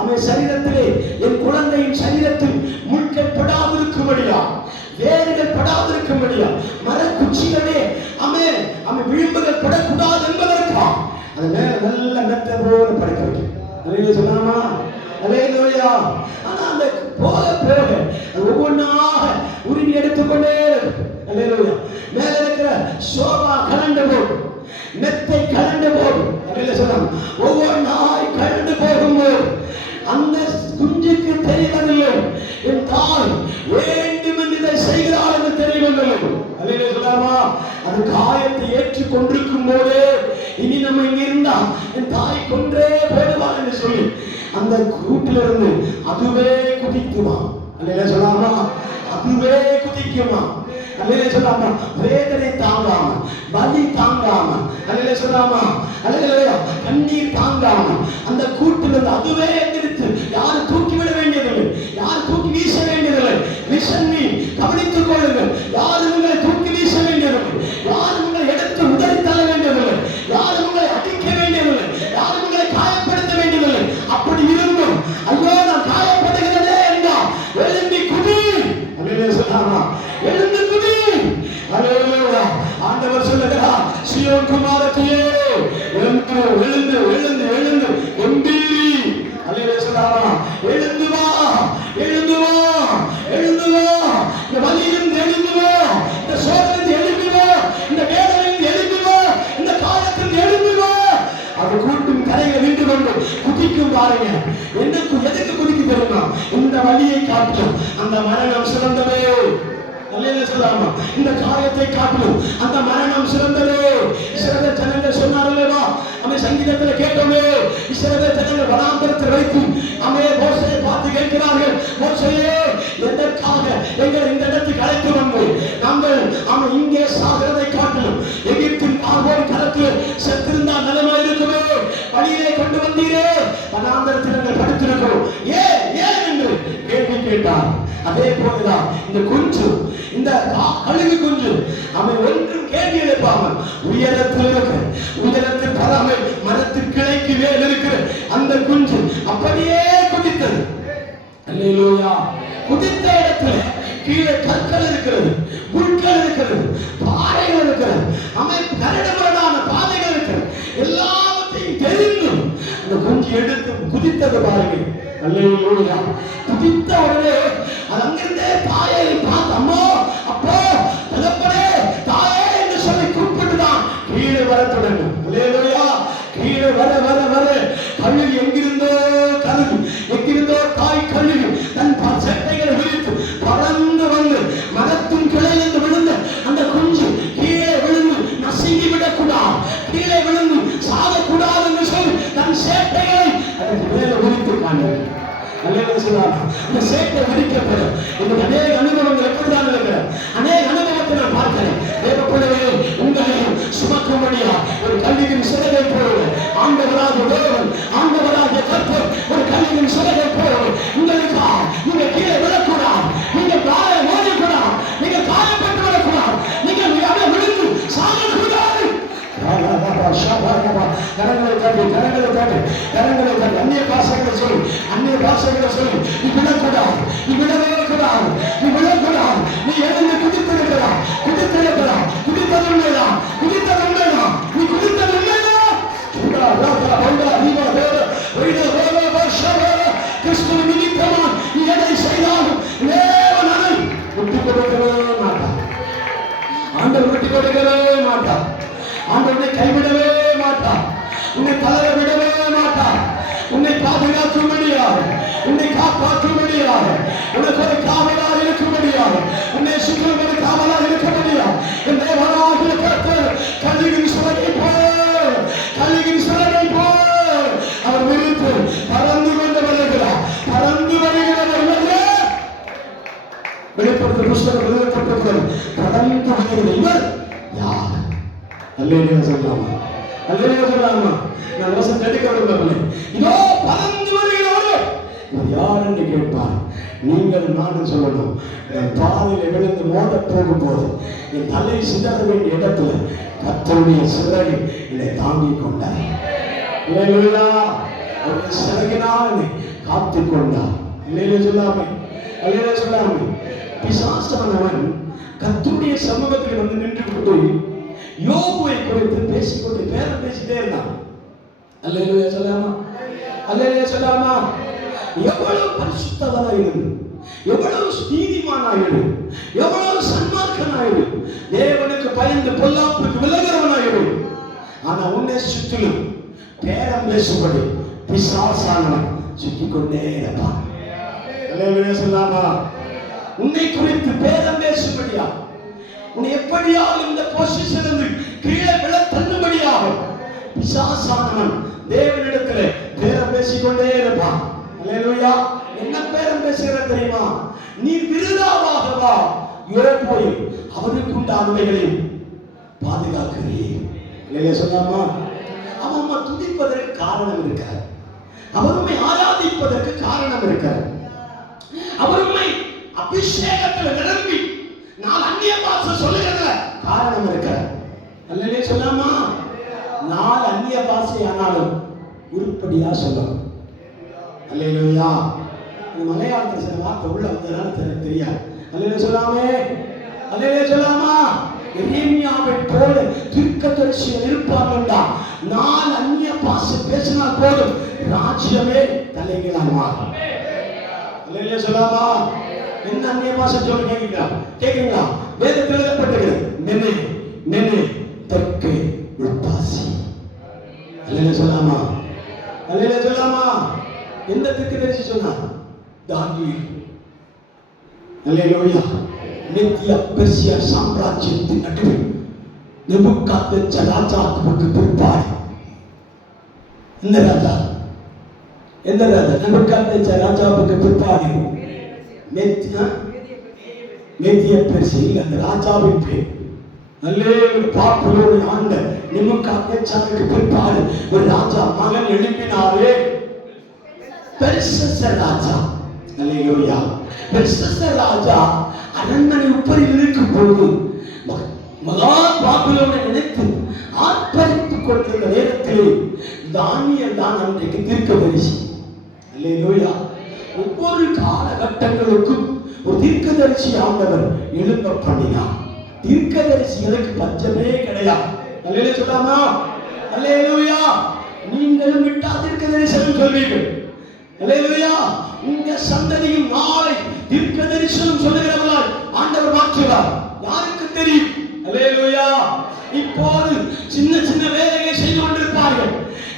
அவன் சரீரத்திலே, என் குழந்தையின் சரீரத்தில் முட்கள் படாதிருக்கும்படியா, வேர்கள் படாதிருக்கும்படியா, மரக்குச்சிகளே அவன் அவன் விளிம்புகள் படக்கூடாது என்பதற்கா அது மேல நல்ல மெத்த போல படைக்க வைக்கும். அல்லேலூயா சொல்லாமா? அல்லேலூயா. ஆனா அந்த போக போக அது ஒவ்வொன்றாக உருவி எடுத்துக்கொண்டே இருக்கும். அல்லேலூயா. மேல இருக்கிற சோபா கலண்டு போகும், மெத்தை கலண்டு போகும். அல்லேலூயா சொல்லாமா? ஒவ்வொன்றாய் கலண்டு போகும்போது அந்த குஞ்சுக்கு தெரியவில்லை, என் தாய் வேண்டும் என்று இதை செய்கிறாள் என்று தெரியவில்லை. அல்லேலூயா சொல்லாமா? அது காயத்தை ஏற்றுக் கொண்டிருக்கும் போதே இனி நம்ம இங்க இருந்தா என் தாய் கொன்றே போடுவாள் என்று சொல்லி அந்த கூட்டிலிருந்து அதுவே குதிக்குமா. அல்லேலூயா சொல்லாமா? அதுவே குதிக்குமா. அல்லேலூயா சொல்லாமா? வேதனை தாங்காம, வலி தாங்காம, அல்லேலூயா சொல்லாமா? அல்லேலூயா கண்ணீர் தாங்காம அந்த கூட்டிலிருந்து அதுவே எந்திரித்து, யாரும் தூக்கிவிட வேண்டியதில்லை, யாரும் தூக்கி வீச வேண்டியதில்லை. லிசன் மீ, கவனித்துக் கொள்ளுங்கள். யாரும் உங்களை தூக்கி வீச வேண்டியதில்லை, யாரும் உங்களை எடுத்து உதறி தள்ள வேண்டியதில்லை, யாரும் உங்களை அடிக்க வேண்டியதில்லை, யாரும் உங்களை காயப்படுத்த வேண்டியதில்லை. அப்படி இருந்தும் ஐயோ நான் காயப்படுகிறதே என்றால் எழும்பி குதி. அல்லேலூயா சொல்லாமா? எழுந்து குதி. அல்லேலூயா. ஆண்டவர் சொல்லுகிறார், சீயோன் குமாரத்தியே எழுந்து எழுந்து எழுந்து எழுந்து எம்பீரி. அல்லேலூயா சொல்லாமா? எழுந்து வா, எழுந்து வா, எழுந்து வா. இந்த வலியிலிருந்து எழுந்து வா, இந்த சோதனையிலிருந்து எழுந்து வா, இந்த வேதனையிலிருந்து எழுந்து வா, இந்த காயத்திலிருந்து எழுந்து வா. அது கூட்டும் கரையை நின்று கொண்டு குதிக்கும் பாருங்க. எதுக்கு குதிக்க தெரியுமா? இந்த வலியை காட்டும் அந்த மரணம் சிறந்தவே. அல்லேலூயா சொல்லாமா? இந்த காயத்தை காட்டும் அந்த மரணம் சிறந்தவே. இஸ்ரவேல் ஜனங்கள் சொன்னார்களேவா, அவன் சங்கீதத்தில் கேட்டோமே, இஸ்ரவேல் ஜனங்கள் வனாந்தரத்தில் வைத்து அவன் மோசேயை பார்த்து கேட்கிறார்கள், மோசேயே எதற்காக எங்களை இந்த இடத்துக்கு அழைத்து வந்து நாங்கள் அவன் இங்கே சாகிறதை காட்டிலும் எகிப்தின் பார்வோன் கரத்தில் செத்திருந்தால் நலமா இருக்குமே, வழியிலே கொண்டு வந்தீரே, வனாந்தரத்தில் நாங்கள் படுத்திருக்கிறோம், ஏன் என்று கேள்வி கேட்டார். அதே போலதான் இந்த குஞ்சு, இந்த கழுகு குஞ்சு அவன் ஒன்றும் கேள்வி எழுப்பாமல் உயரத்தில் இருக்கிற, உயரத்தில் பராமல் மரத்தின் கிளைக்கு மேல் இருக்கிற அந்த குஞ்சு அப்படியே குதித்தது. அல்லேலூயா. குதித்த இடத்துல கீழே கற்கள் இருக்கிறது, முட்கள் இருக்கிறது, பாறைகள் இருக்கிறது, அவன் கரடுமுரடான பாதைகள் இருக்கிறது. எல்லாவற்றையும் தெரிந்தும் அந்த குஞ்சு எடுத்து குதித்தது பாருங்க. அல்லேலூயா. குதித்த உடனே அது அங்கிருந்தே தாயை பார்த்து, அம்மா, அப்போ, தகப்பனே, தாயே என்று சொல்லி கூப்பிட்டுதான் கீழே வர தொடங்கும். அல்லேலூயா. கீழே வர வர வர கழுகு எங்கிருந்தோ கழுகு, எங்கிருந்தோ தாய் கழுகு தன் சட்டைகளை விரித்து பறந்து வந்து மரத்தின் கிளையிலிருந்து விழுந்த அந்த குஞ்சு கீழே விழுந்து நசுங்கி விடக்கூடாது, கீழே விழுந்து சாகக்கூடாது என்று சொல்லி தன் சேட்டைகளை அதற்கு மேலே விரித்து காண்பது. அல்லேலூயா சொல்லாமா? இந்த சேட்டை விரிக்கப்படும். இன்னைக்கு அநேக அனுபவங்கள் எப்படிதான் இருக்கிற, அநேக அனுபவத்தை நான் பார்க்கிறேன். தேவப்பிள்ளையே, உங்களையும் சுமக்கும்படியா ஒரு கல்வியின் சிறகை போடுவது ஆண்டவராக தேவன், ஆண்டவராக கர்த்தர் ஒரு கல்வியின் சிறகை போடுவது உங்களுக்கா. நீங்க கீழே விழக்கூடாது, நீங்க காயம் ஓடக்கூடாது, நீங்க காயப்பட்டு விடக்கூடாது, நீங்க விழுந்து சாகக்கூடாது. கரங்களை காட்டி, கரங்களை காட்டி, கரங்களை காட்டி, அந்நிய பாஷைகளை சொல்லி, அந்நிய பாஷைகளை சொல்லி, நீ விடக்கூடாது, நீ விடவே கூடாது, நீ விடக்கூடாது. நீ எழுந்து குதித்திருக்கிறாய், குதித்திருக்கிறாய், குதித்தது உண்மைதான், குதித்தது உண்மைதான், நீ குதித்தது உண்மைதான். கிறிஸ்துவ நிமித்தமா நீ எதை செய்தாலும் தேவன் அதை விட்டுக் கொடுக்கவே மாட்டார். ஆண்டவர் விட்டு கொடுக்கவே மாட்டார். ஆண்டவர் உன்னை கைவிடவே மாட்டார். உன்னை தளர விடவே மாட்டார். உன்னை பாதுகாக்கும்படியாக, உன்னை காப்பாற்றும்படியாக, உனக்கு ஒரு காவலாக இருக்கும்படியாக, உன்னை சுற்றும் ஒரு காவலாக இருக்கும்படியாக என் தேவனாகிய கர்த்தர் கழுகின் சுரங்கை போல், கழுகின் சுரங்கை போல் அவர் விரித்து பறந்து கொண்டு வருகிறார். பறந்து வருகிறவர்களே வெளிப்படுத்த புஸ்தகம் எழுதப்பட்டிருக்கிறது. பறந்து வருகிற இவர் யார்? அல்லேலூயா சொல்லாமா, அல்லேலூயா சொல்லாமா. நான் வசனம் எடுக்க விரும்பவில்லை. இதோ பறந்து வருகிறவர் இவர் யார் என்று கேட்பார். நீங்கள் நானும் சொல்லணும். என் பாதையில் விழுந்து மோத போகும்போது என் தலை சிதற வேண்டிய இடத்துல கர்த்தருடைய சிறகை என்னை தாங்கிக் கொண்டார். சிறகினால் என்னை காத்துக் கொண்டார். இல்லையிலே சொல்லாமே, அல்லையிலே சொல்லாமே. பிசாசானவன் கர்த்தருடைய சமூகத்தில் வந்து நின்று கொண்டு யோபுவை குறித்து பேசிக்கொண்டு பேரம் பேசிட்டே இருந்தான். அல்லேலூயா சொல்லாமா, அல்லேலூயா சொல்லாமா. எவ்வளவு பரிசுத்தவனாயிரு, எவ்வளவு நீதிமானாயிரு, எவ்வளவு சன்மார்க்கனாயிரு, தேவனுக்கு பயந்து பொல்லாப்புக்கு விலகிறவனாயிரு. ஆனா உன்னை சுற்றிலும் பேரம் பேசும்படி பிசாசானவன் சுற்றிக் கொண்டே இருப்பான். அல்லேலூயா சொல்லாமா. உன்னை குறித்து பேரம் பேசும்படியா, உன்னை எப்படியாவது இந்த பொசிஷனிலிருந்து கீழே விழ தள்ளும்படியாக பிசாசானவன் தேவனிடத்தில் பேரம் பேசிக்கொண்டே இருப்பான். அல்லேலூயா. என்ன பேரம் பேசுகிற தெரியுமா? நீ விருதாவாக வா, யோபுவையும் அவனுக்கு உண்டானவைகளையும் பாதுகாக்கிறீர். அல்லேலூயா சொல்லாமா. அவன் துதிப்பதற்கு காரணம் இருக்கார். அவருமை ஆராதிப்பதற்கு காரணம் இருக்கார். அவருமை அபிஷேகத்தில் நிரம்பி நான் அந்நிய பாஷை சொல்லுகிற காரணம் இருக்கார். அல்லேலூயா சொல்லாமா. நாலு அந்நிய பாஷை ஆனாலும் உருப்படியா சொல்லணும். அல்லேலூயா. மலையாளத்தில் சில வார்த்தை உள்ள வந்ததுனால தெரியாது. அல்லேலூயா சொல்லாமே, அல்லேலூயா சொல்லாமா. எரேமியாவை போல தீர்க்கதரிசிகள் இருப்பார்கள்டா. நாலு அந்நிய பாஷை பேசினால் போதும், ராஜ்யமே தலைகீழாக மாறும். அல்லேலூயா சொல்லாமா. என்ன அந்நிய பாஷை சொல்ல கேட்கிறீங்களா? வேதத்தில் எழுதப்பட்டிருக்கிறது. நெனே நெனே தக்கே உள்பாசி. அல்லேலூயா சொல்லாமா, அல்லேலூயா சொல்லாமா. எந்த தீர்க்கதரிசி சொன்னார்? தானியேல். அல்லேலூயா. நித்திய பெர்சிய சாம்ராஜ்யத்தின் நடுவில் நேபுகாத்நேச்சர் ராஜாவுக்கு பிற்பாடு இந்த ராஜா, எந்த ராஜா? நேபுகாத்நேச்சர் ராஜாவுக்கு பிற்பாடு மேதிய பெர்சியா அந்த ராஜாவின் பேர். பாப்புலோடு ஆண்ட நேபுகாத்நேச்சருக்கு பிற்பாடு ஒரு ராஜா மகன் எழுப்பினாரே, பெல்ஷாத்சார் ராஜா. அல்லேலூயா. பெல்ஷாத்சார் ராஜா அரண்மனை உப்பரில் இருக்கும் போது மகா பாபிலோனை நினைத்து ஆர்ப்பரித்துக் கொண்டிருந்த நேரத்தில் தானியேல் தான் அன்றைக்கு தீர்க்கதரிசி. அல்லேலூயா. ஒவ்வொரு காலகட்டங்களுக்கும் ஒரு தீர்க்கதரிசி ஆண்டவர் எழும்ப பண்ணினார். தீர்க்கதரிசிகளுக்கு பஞ்சமே கிடையாது. அல்லேலூயா சொல்லாமா, அல்லேலூயா. நீங்களும் விட்டா தீர்க்கதரிசனம் சொல்வீர்கள். அல்லேலூயா. உங்க சந்ததியும் நாளை தீர்க்கதரிசனம் சொல்லுகிறவர்களால் ஆண்டவர் மாற்றுவார். யாருக்கு தெரியும்? அல்லேலூயா. இப்போது சின்ன சின்ன வேலைகளை செய்து கொண்டிருப்பார்கள்.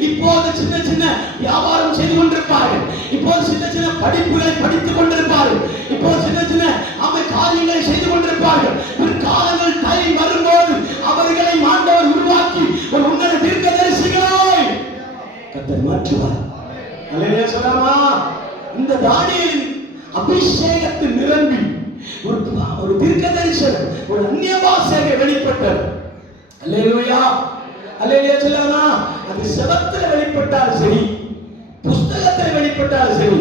இப்போது சின்ன சின்ன வியாபாரம் செய்து கொண்டிருப்பார்கள். இப்போது சின்ன சின்ன படிப்புகளை படித்துக் கொண்டிருப்பார்கள். இப்போது சின்ன சின்ன காரியங்களை செய்து கொண்டிருப்பார்கள். பிற்காலங்கள் டைம் வரும்போது அவர்களை ஆண்டவர் உருவாக்கி ஒரு உன்னத தீர்க்கதரிசிகளை கர்த்தர் மாற்றுவார். அல்லேலூயா சொல்லாமா. இந்த தானியேலின் அபிஷேகத்தில் நிரம்பி ஒரு தீர்க்கதரிசனம், ஒரு அந்நிய பாஷையை வெளிப்பட்டார். அல்லேலூயா, அல்லேலூயா சொல்லாமா. அது செவத்தில் வெளிப்பட்டாலும் சரி, புஸ்தகத்தில் வெளிப்பட்டாலும் சரி,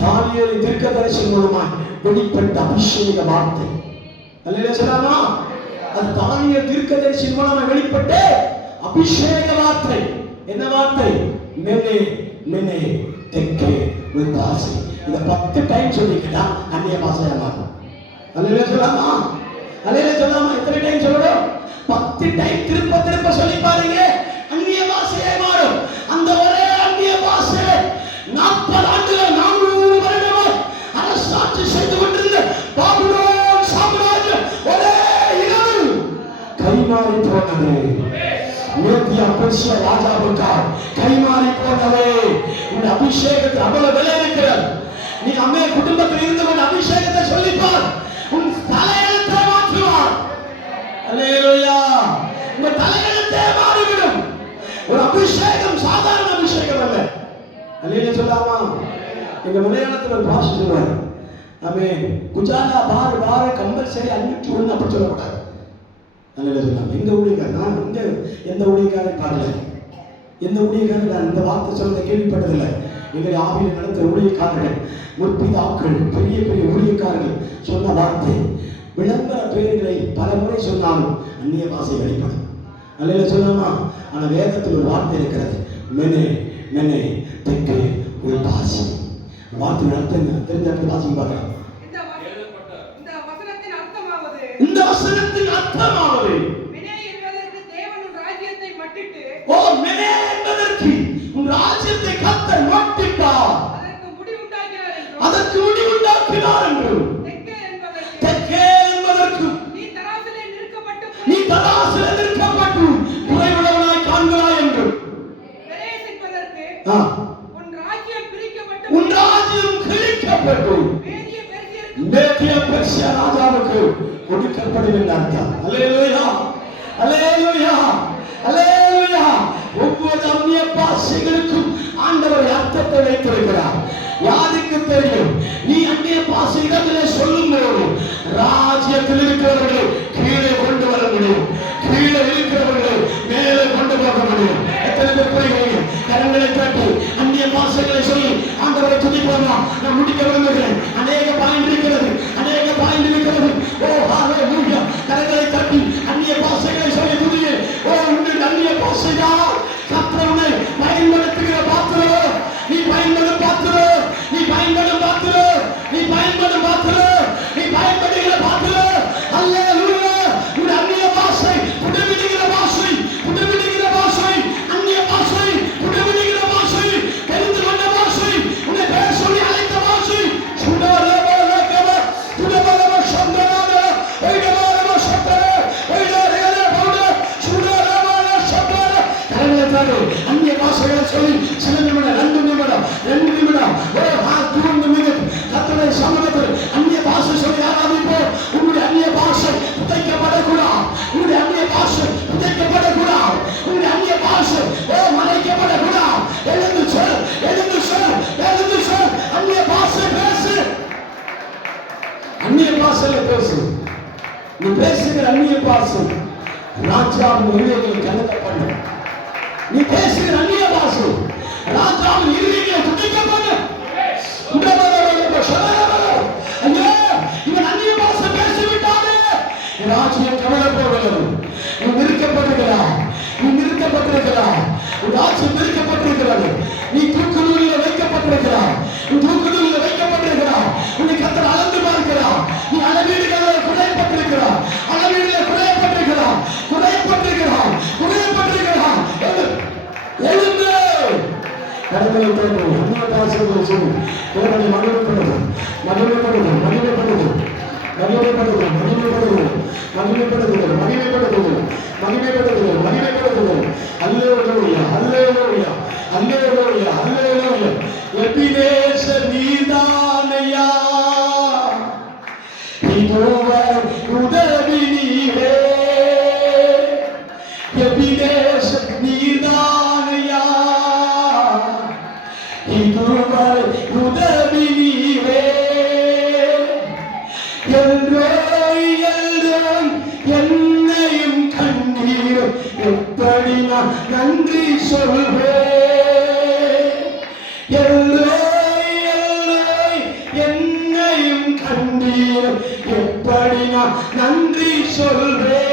தானியேலின் தீர்க்கதரிசனம் மூலமாய் வெளிப்பட்ட அபிஷேக வார்த்தை. அல்லேலூயா சொல்லாமா. அது தானியேல் தீர்க்கதரிசனம் மூலமாய் வெளிப்பட்ட அபிஷேக வார்த்தை. என்ன வார்த்தை? மெனே மெனே தெக்கே உள்பாசி. இத 10 டைம் சொல்லிக்கிட்டா அந்நிய பாஷையா மாறும். அல்லேலூயா சொல்லாமா, அல்லேலூயா சொல்லாமா. எத்தனை டைம் சொல்லணும்? 10 டைம் திருப்ப திருப்ப சொல்லி பாருங்க, அந்நிய பாஷையா மாறும். அந்த ஒரே அந்நிய பாஷை 40 ஆண்டுகள் 400 வருடங்கள் அரசாட்சி செய்து கொண்டிருந்த பாபிலோன் சாம்ராஜ்யம் ஒரே இரவு கைமாறி போனது. மேத்தியா பெர்சியா ராஜாவுக்காய் கைமாறி போனது. இந்த அபிஷேகத்தில் அவ்வளவு விலை இருக்கிறது. நீ அம்மே குடும்பத்தில் இருந்து கொண்டு அபிஷேகத்தை சொல்லிப்பார், உன் தலையெழுத்தை மாற்றுவார். அல்லேலூயா. உங்க தலையெழுத்தே மாறிவிடும். ஒரு அபிஷேகம் சாதாரண அபிஷேகம் அல்ல. அல்லேலூயா சொல்லாமா? எங்க மலையாளத்தில் ஒரு பாஷை சொல்லுவார், அமே குஜாலா பார் பார் கம்பல்சரி அன்னிட்டு ஒன்று அப்படி சொல்லக்கூடாது. அல்லேலூயா சொல்லலாம். எங்க ஊழியக்காரர், நான் இங்க எந்த ஊழியக்காரன் பார்க்கல, எந்த ஊழியக்காரன் நான் இந்த வார்த்தை சொல்றதை கேள்விப்பட்டதில்லை. எங்களை ஆவியில் நடந்த ஊழியக்காரர்கள், முற்பிதாக்கள், பெரிய பெரிய ஊழியக்காரர்கள் சொன்ன வார்த்தை, விளம்பர பெயர்களை பல முறை சொன்னாலும் அந்நிய பாஷை வெளிப்படும். அல்லேலூயா சொல்லாமா? ஆனால் வேதத்தில் ஒரு வார்த்தை இருக்கிறது, மெனே மெனே தெக்கே ஒரு பாசி. வார்த்தை அர்த்தம் தெரிஞ்ச இடத்துல வாசிக்க பார்க்கலாம். இந்த வசனத்தின் அர்த்தமாவது மெனே என்பதற்கு தேவன் உன் ராஜ்யத்தை மட்டிட்டு, ஓ மெனே என்பதற்கு உன் ராஜ்யத்தை கர்த்தர் மட்டிட்டார், அதற்கு முடிவுண்டாக்கினார் என்று. தெக்கே என்பதற்கு நீ தராசிலே நிற்கப்பட்டு குறைவுள்ளவனாய் காண்கிறாய் என்று. உன் ராஜ்யம் கிழிக்கப்பட்டு மேத்தியா பெர்சியா ராஜாவுக்கு கொடுக்கப்படும் என்று அர்த்தம். அல்லேலூயா, அல்லேலூயா, அல்லேலூயா. ஒவ்வொரு அந்நிய பாஷைகளுக்கும் ஆண்டவர் அர்த்தத்தை வைத்திருக்கிறார். யாருக்கு தெரியும்? நீ அந்நிய பாஷை இடத்திலே சொல்லும் போது ராஜ்யத்தில் இருக்கிறவர்களை கீழே கொண்டு வர முடியும், கீழே இருக்கிறவர்களை மேலே கொண்டு போக முடியும். எத்தனை பேர் புரிகிறீங்க? கரங்களை தட்டி அந்நிய பாஷைகளை சொல்லி ஆண்டவரை துதிப்போமா? நான் முடிக்க விரும்புகிறேன். அநேக பாயிண்ட் இருக்கிறது, அநேக பாயிண்ட் இருக்கிறது. ஓ ஹalleluya. கரங்களை தட்டி அந்நிய பாஷைகளை சொல்லி துதியே. ஓ உங்கள் அந்நிய பாஷைதான் கர்த்தரை பயன்படுத்துகிற பாத்திரம். நீ பயன்படும் பாத்திரம், நீ பயன்படும் பாத்திரம், நீ பயன்படும் பாத்திரம், நீ பயன்படுகிற பாத்திரம். அல்லேலூயா. உன் அந்நிய பாஷை புடவிடுகிற பாஷை, புடவிடுகிற பாஷை, அந்நிய பாஷை, புடவிடுகிற பாஷை, தெரிந்து கொண்ட பாஷை, உன்னை பேர் சொல்லி அழைத்த பாஷை. சுடரவலகவ சுடரவல சந்தரால ஐடவல சந்தர ஐடரேல பவுட சுடரவல சந்தர. கரங்களை அந்நிய பாஷைகளை சொல்லி சில நிமிடம், 2 நிமிடம், 2 நிமிடம், ஒரு 2 நிமிடம் கர்த்தருடைய சமூகத்தில் அந்நிய பாஷை சொல்லி ஆராதிப்போம். உங்களுடைய அந்நிய பாஷை புதைக்கப்படக்கூடாது, உங்களுடைய அந்நிய பாஷை புதைக்கப்படக்கூடாது, உங்களுடைய அந்நிய பாஷை மறைக்கப்படக்கூடாது. எழுந்து சொல், எழுந்து சொல், எழுந்து சொல். அந்நிய பாஷை பேசு, அந்நிய பாஷையில பேசு. நீ பேசுகிற அந்நிய பாஷை ராஜாவின் இருதயங்களை கலக்க பண்ணு. நீ பேசுகிற அந்நிய பாஷை ராஜாவின் இருதயங்களை துடிக்க பண்ணு. ஐயா, இவன் அந்நிய பாஷை பேசிவிட்டானே, ராஜ்யம் கவலை போகிறது. நீ நிறுத்தப்பட்டிருக்கிறாய், நீ நிறுத்தப்பட்டிருக்கிறாய், உன் ராஜ்யம் நிறுத்தப்பட்டிருக்கிறது. நீ தூக்குதூரில் வைக்கப்பட்டிருக்கிறாய், நீ தூக்குதூரில் வைக்கப்பட்டிருக்கிறாய். உன்னை கர்த்தர் அளந்து பார்க்கிறார். நீ அளவீடுகளில் குறையப்பட்டிருக்கிறாய், அளவீடுகளில் குறையப்பட்டிருக்கிறாய், குறையப்பட்டிருக்கிறாய், குறையப்பட்டிருக்கிறாய். எழுந்து கடவுளை தேடுவோம். அந்நிய பாஷைகளை சொல்லி தேவனை மகிமைப்படுது, மகிமைப்படுது, மகிமைப்படுது, மகிமைப்படுது, மகிமைப்படுது, மகிமைப்படுது, மகிமைப்படுது, மகிமைப்படுது, மகிமைப்படுது. அல்லேலூயா, அல்லேலூயா, அல்லேலூயா, அல்லேலூயா. எபினேசர் நீதானையா, இதுவர் உதவி நீரே. எபினேசர் நீதானையா, இதுவர் உதவி நீரே. எல்லோய் எல்லோய் என்னையும் கண்டீர், எப்படி நான் நன்றி சொல்வேன். எல்லோய் எல்லோய் என்னையும் கண்டீர், எப்படி நான் நன்றி சொல்வேன்.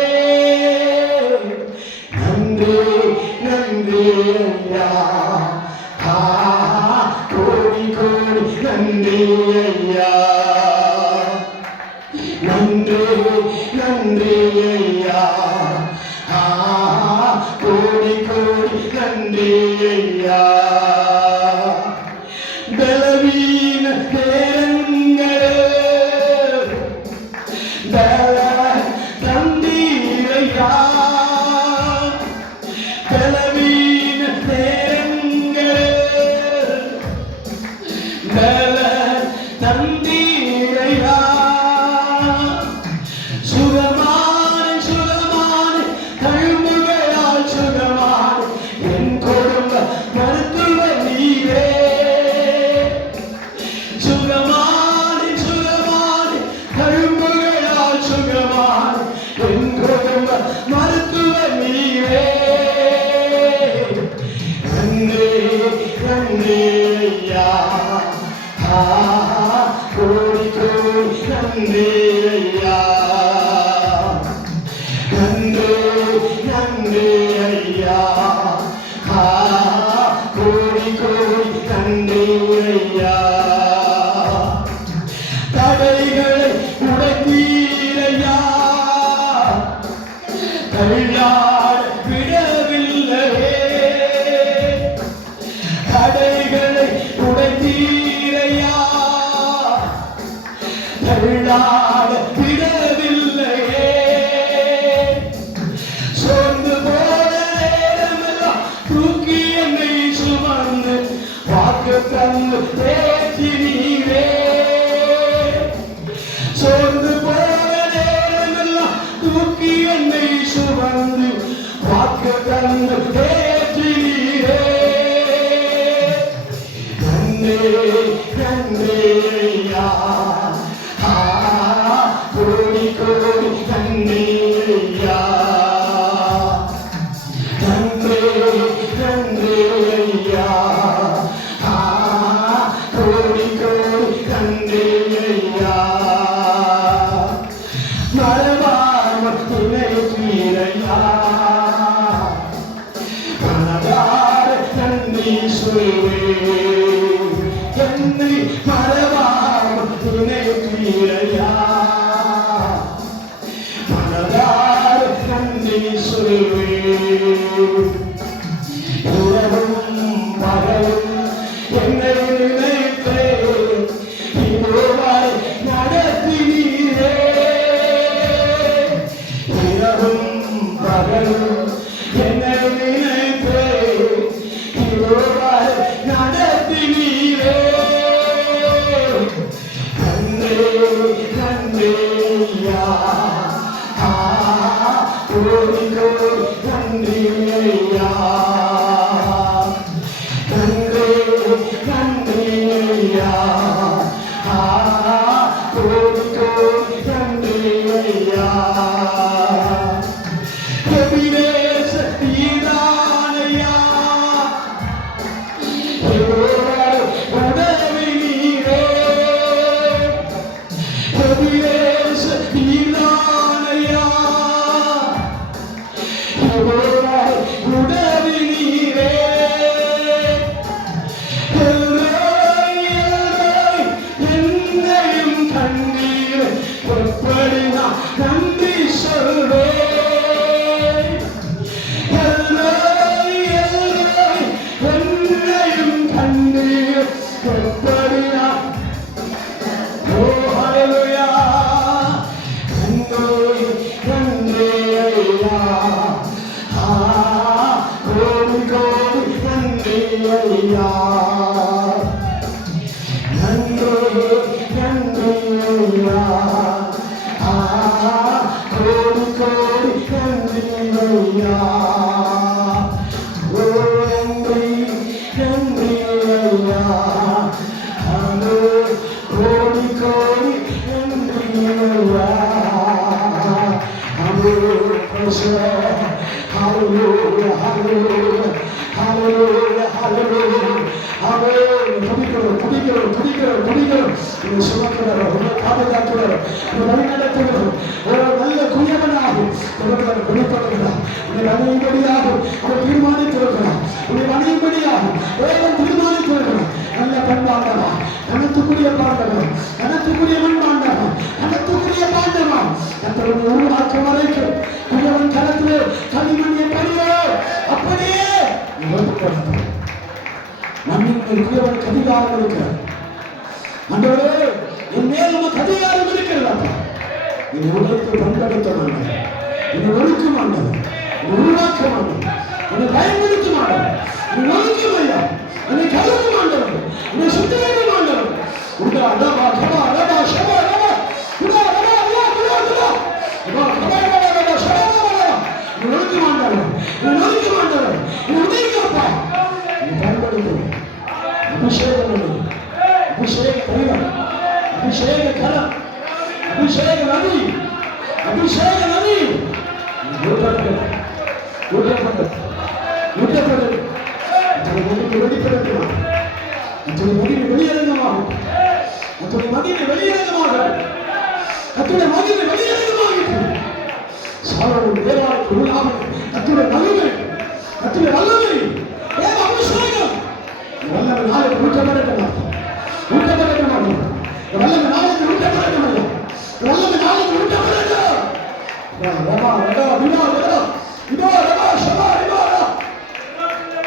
நன்றி நன்றி ஐயா, கோடி கோடி நன்றி ஐயா. நன்றி நன்றி ஐயா, கோடி கோடி நன்றி ஐயா. பலவீன நேரங்களே பல தந்தி நன்றி ஐயா, கோடி கோடி நன்றி ஐயா. தடைகளை உடைத்தீரையா, தள்ளாட விடவில்லையே. தடைகளை உடைத்தீரையா, தள்ளாட விடவில்லையே. சோர்ந்து போன நேரமெல்லாம் தூக்கி என்னை சுமந்து வாக்கு தந்து தேற்றினீரே. சோர்ந்து போன நேரமெல்லாம் தூக்கி என்னை சுமந்து வாக்கு தந்து தேற்றினீரே. நன்றி நன்றி ஐயா, கோடி கோடி நன்றி ஐயா. நன்றி நன்றி ஐயா, கோடி கோடி நன்றி ஐயா. மறவாமல் துணைத்தீரையா, மனதார நன்றி சொல்வேன். என்னை மறவாமல் துணைத்தீரையா, மனதார நன்றி சொல்வேன். இரவும் பகலும் என்னை நினைத்தேன், இதுவரை நடத்தினீரே. இரவும் பகலும் என்னை நினைத்தேன், இதுவரை நடத்தினீரே. நன்றி நன்றி ஐயா, கோடி கோடி நன்றி ஐயா. நன்றி நன்றி ஐயா, கோடி கோடி நன்றி ஐயா. எபிரேச நீதானையா, உதவி நீரே. எபிரேச நீதானையா, உதவி நீரே. என்னையும் கண்ணீர் எப்படி நான் நன்றி சொல்வேன். என்னையும் கண்ணீர் எப்படி நான். ஓ ஹல்லேலூயா. நன்றி நன்றி ஐயா, கோடி கோடி நன்றி ஐயா. நன்றி நன்றி ஐயா, கோடி கோடி நன்றி ஐயா. ஓ நன்றி நன்றி ஐயா, கோடி கோடி நன்றி ஐயா. Hallelujah, hallelujah, hallelujah, hallelujah. Amen. துதிக்கிறோம். இதை சுமக்கிறோம், உங்களை பாதுகாக்கிறோம், உங்களை வழிநடத்துகிறோம். ஒரு நல்ல குயவனாக உங்களை வெளிப்படுகிறார். உங்களை அணியும்படியாக அவர் தீர்மானித்திருக்கிறார். உங்களை அணியும்படியாக தேவன் தீர்மானித்திருக்கிறார். நல்ல பண்பாண்டவா, கணத்துக்குரிய பாண்டவன், கணத்துக்குரிய மண்பாண்டவன், கணத்துக்குரிய பாண்டவன். கர்த்தருடைய உருவாக்கம் வரைக்கும் குயவன் கணத்திலே களிமண்ணை படியோ அப்படியே நம்மின் குயவனுக்கு அதிகாரம் இருக்கிறார். ஆண்டவரே, என் மேல் உமக்கு அதிகாரம் இருக்கிறது. என்னை உழைத்து பண்படுத்த மாட்டேன், என்னை ஒழுக்க மாட்டேன், என்னை உருவாக்க மாட்டேன், என்னை பயன்படுத்த மாட்டேன், என்னை ஒழுக்க மாட்டேன், என்னை கழுவ மாட்டேன், என்னை சுத்திகரிக்க மாட்டேன். உண்டா அடவா கவா அடவா ஷவா அடவா உடா அடவா அடவா உடா அடவா அடவா கவா அடவா ஷவா அடவா. என்னை ஒழுக்க மாட்டேன், என்னை ஒழுக்க மாட்டேன், என்னை உதவிக்கப்பா, என்னை பயன்படுத்த. அபிஷேகம் பண்ணு, அபிஷேக தெய்வம், அபிஷேக கரம், அபிஷேக நதி, அபிஷேக நதி. வெளிப்படுத்தலாம், வெளியரங்கமாகும், மகிமை வெளியரங்கமாக, கத்துடைய மகிமை வெளியரங்கமாக. சாலமோன் தேவாலயத்தில்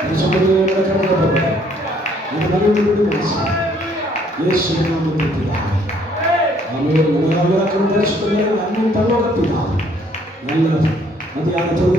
இந்த சமூகத்தில் கடந்து போகிறது இந்த நடுவில் பேசி இயேசு நாமத்தில் பிதாவே ஆமென். நல்ல மத்தியான தொழுகை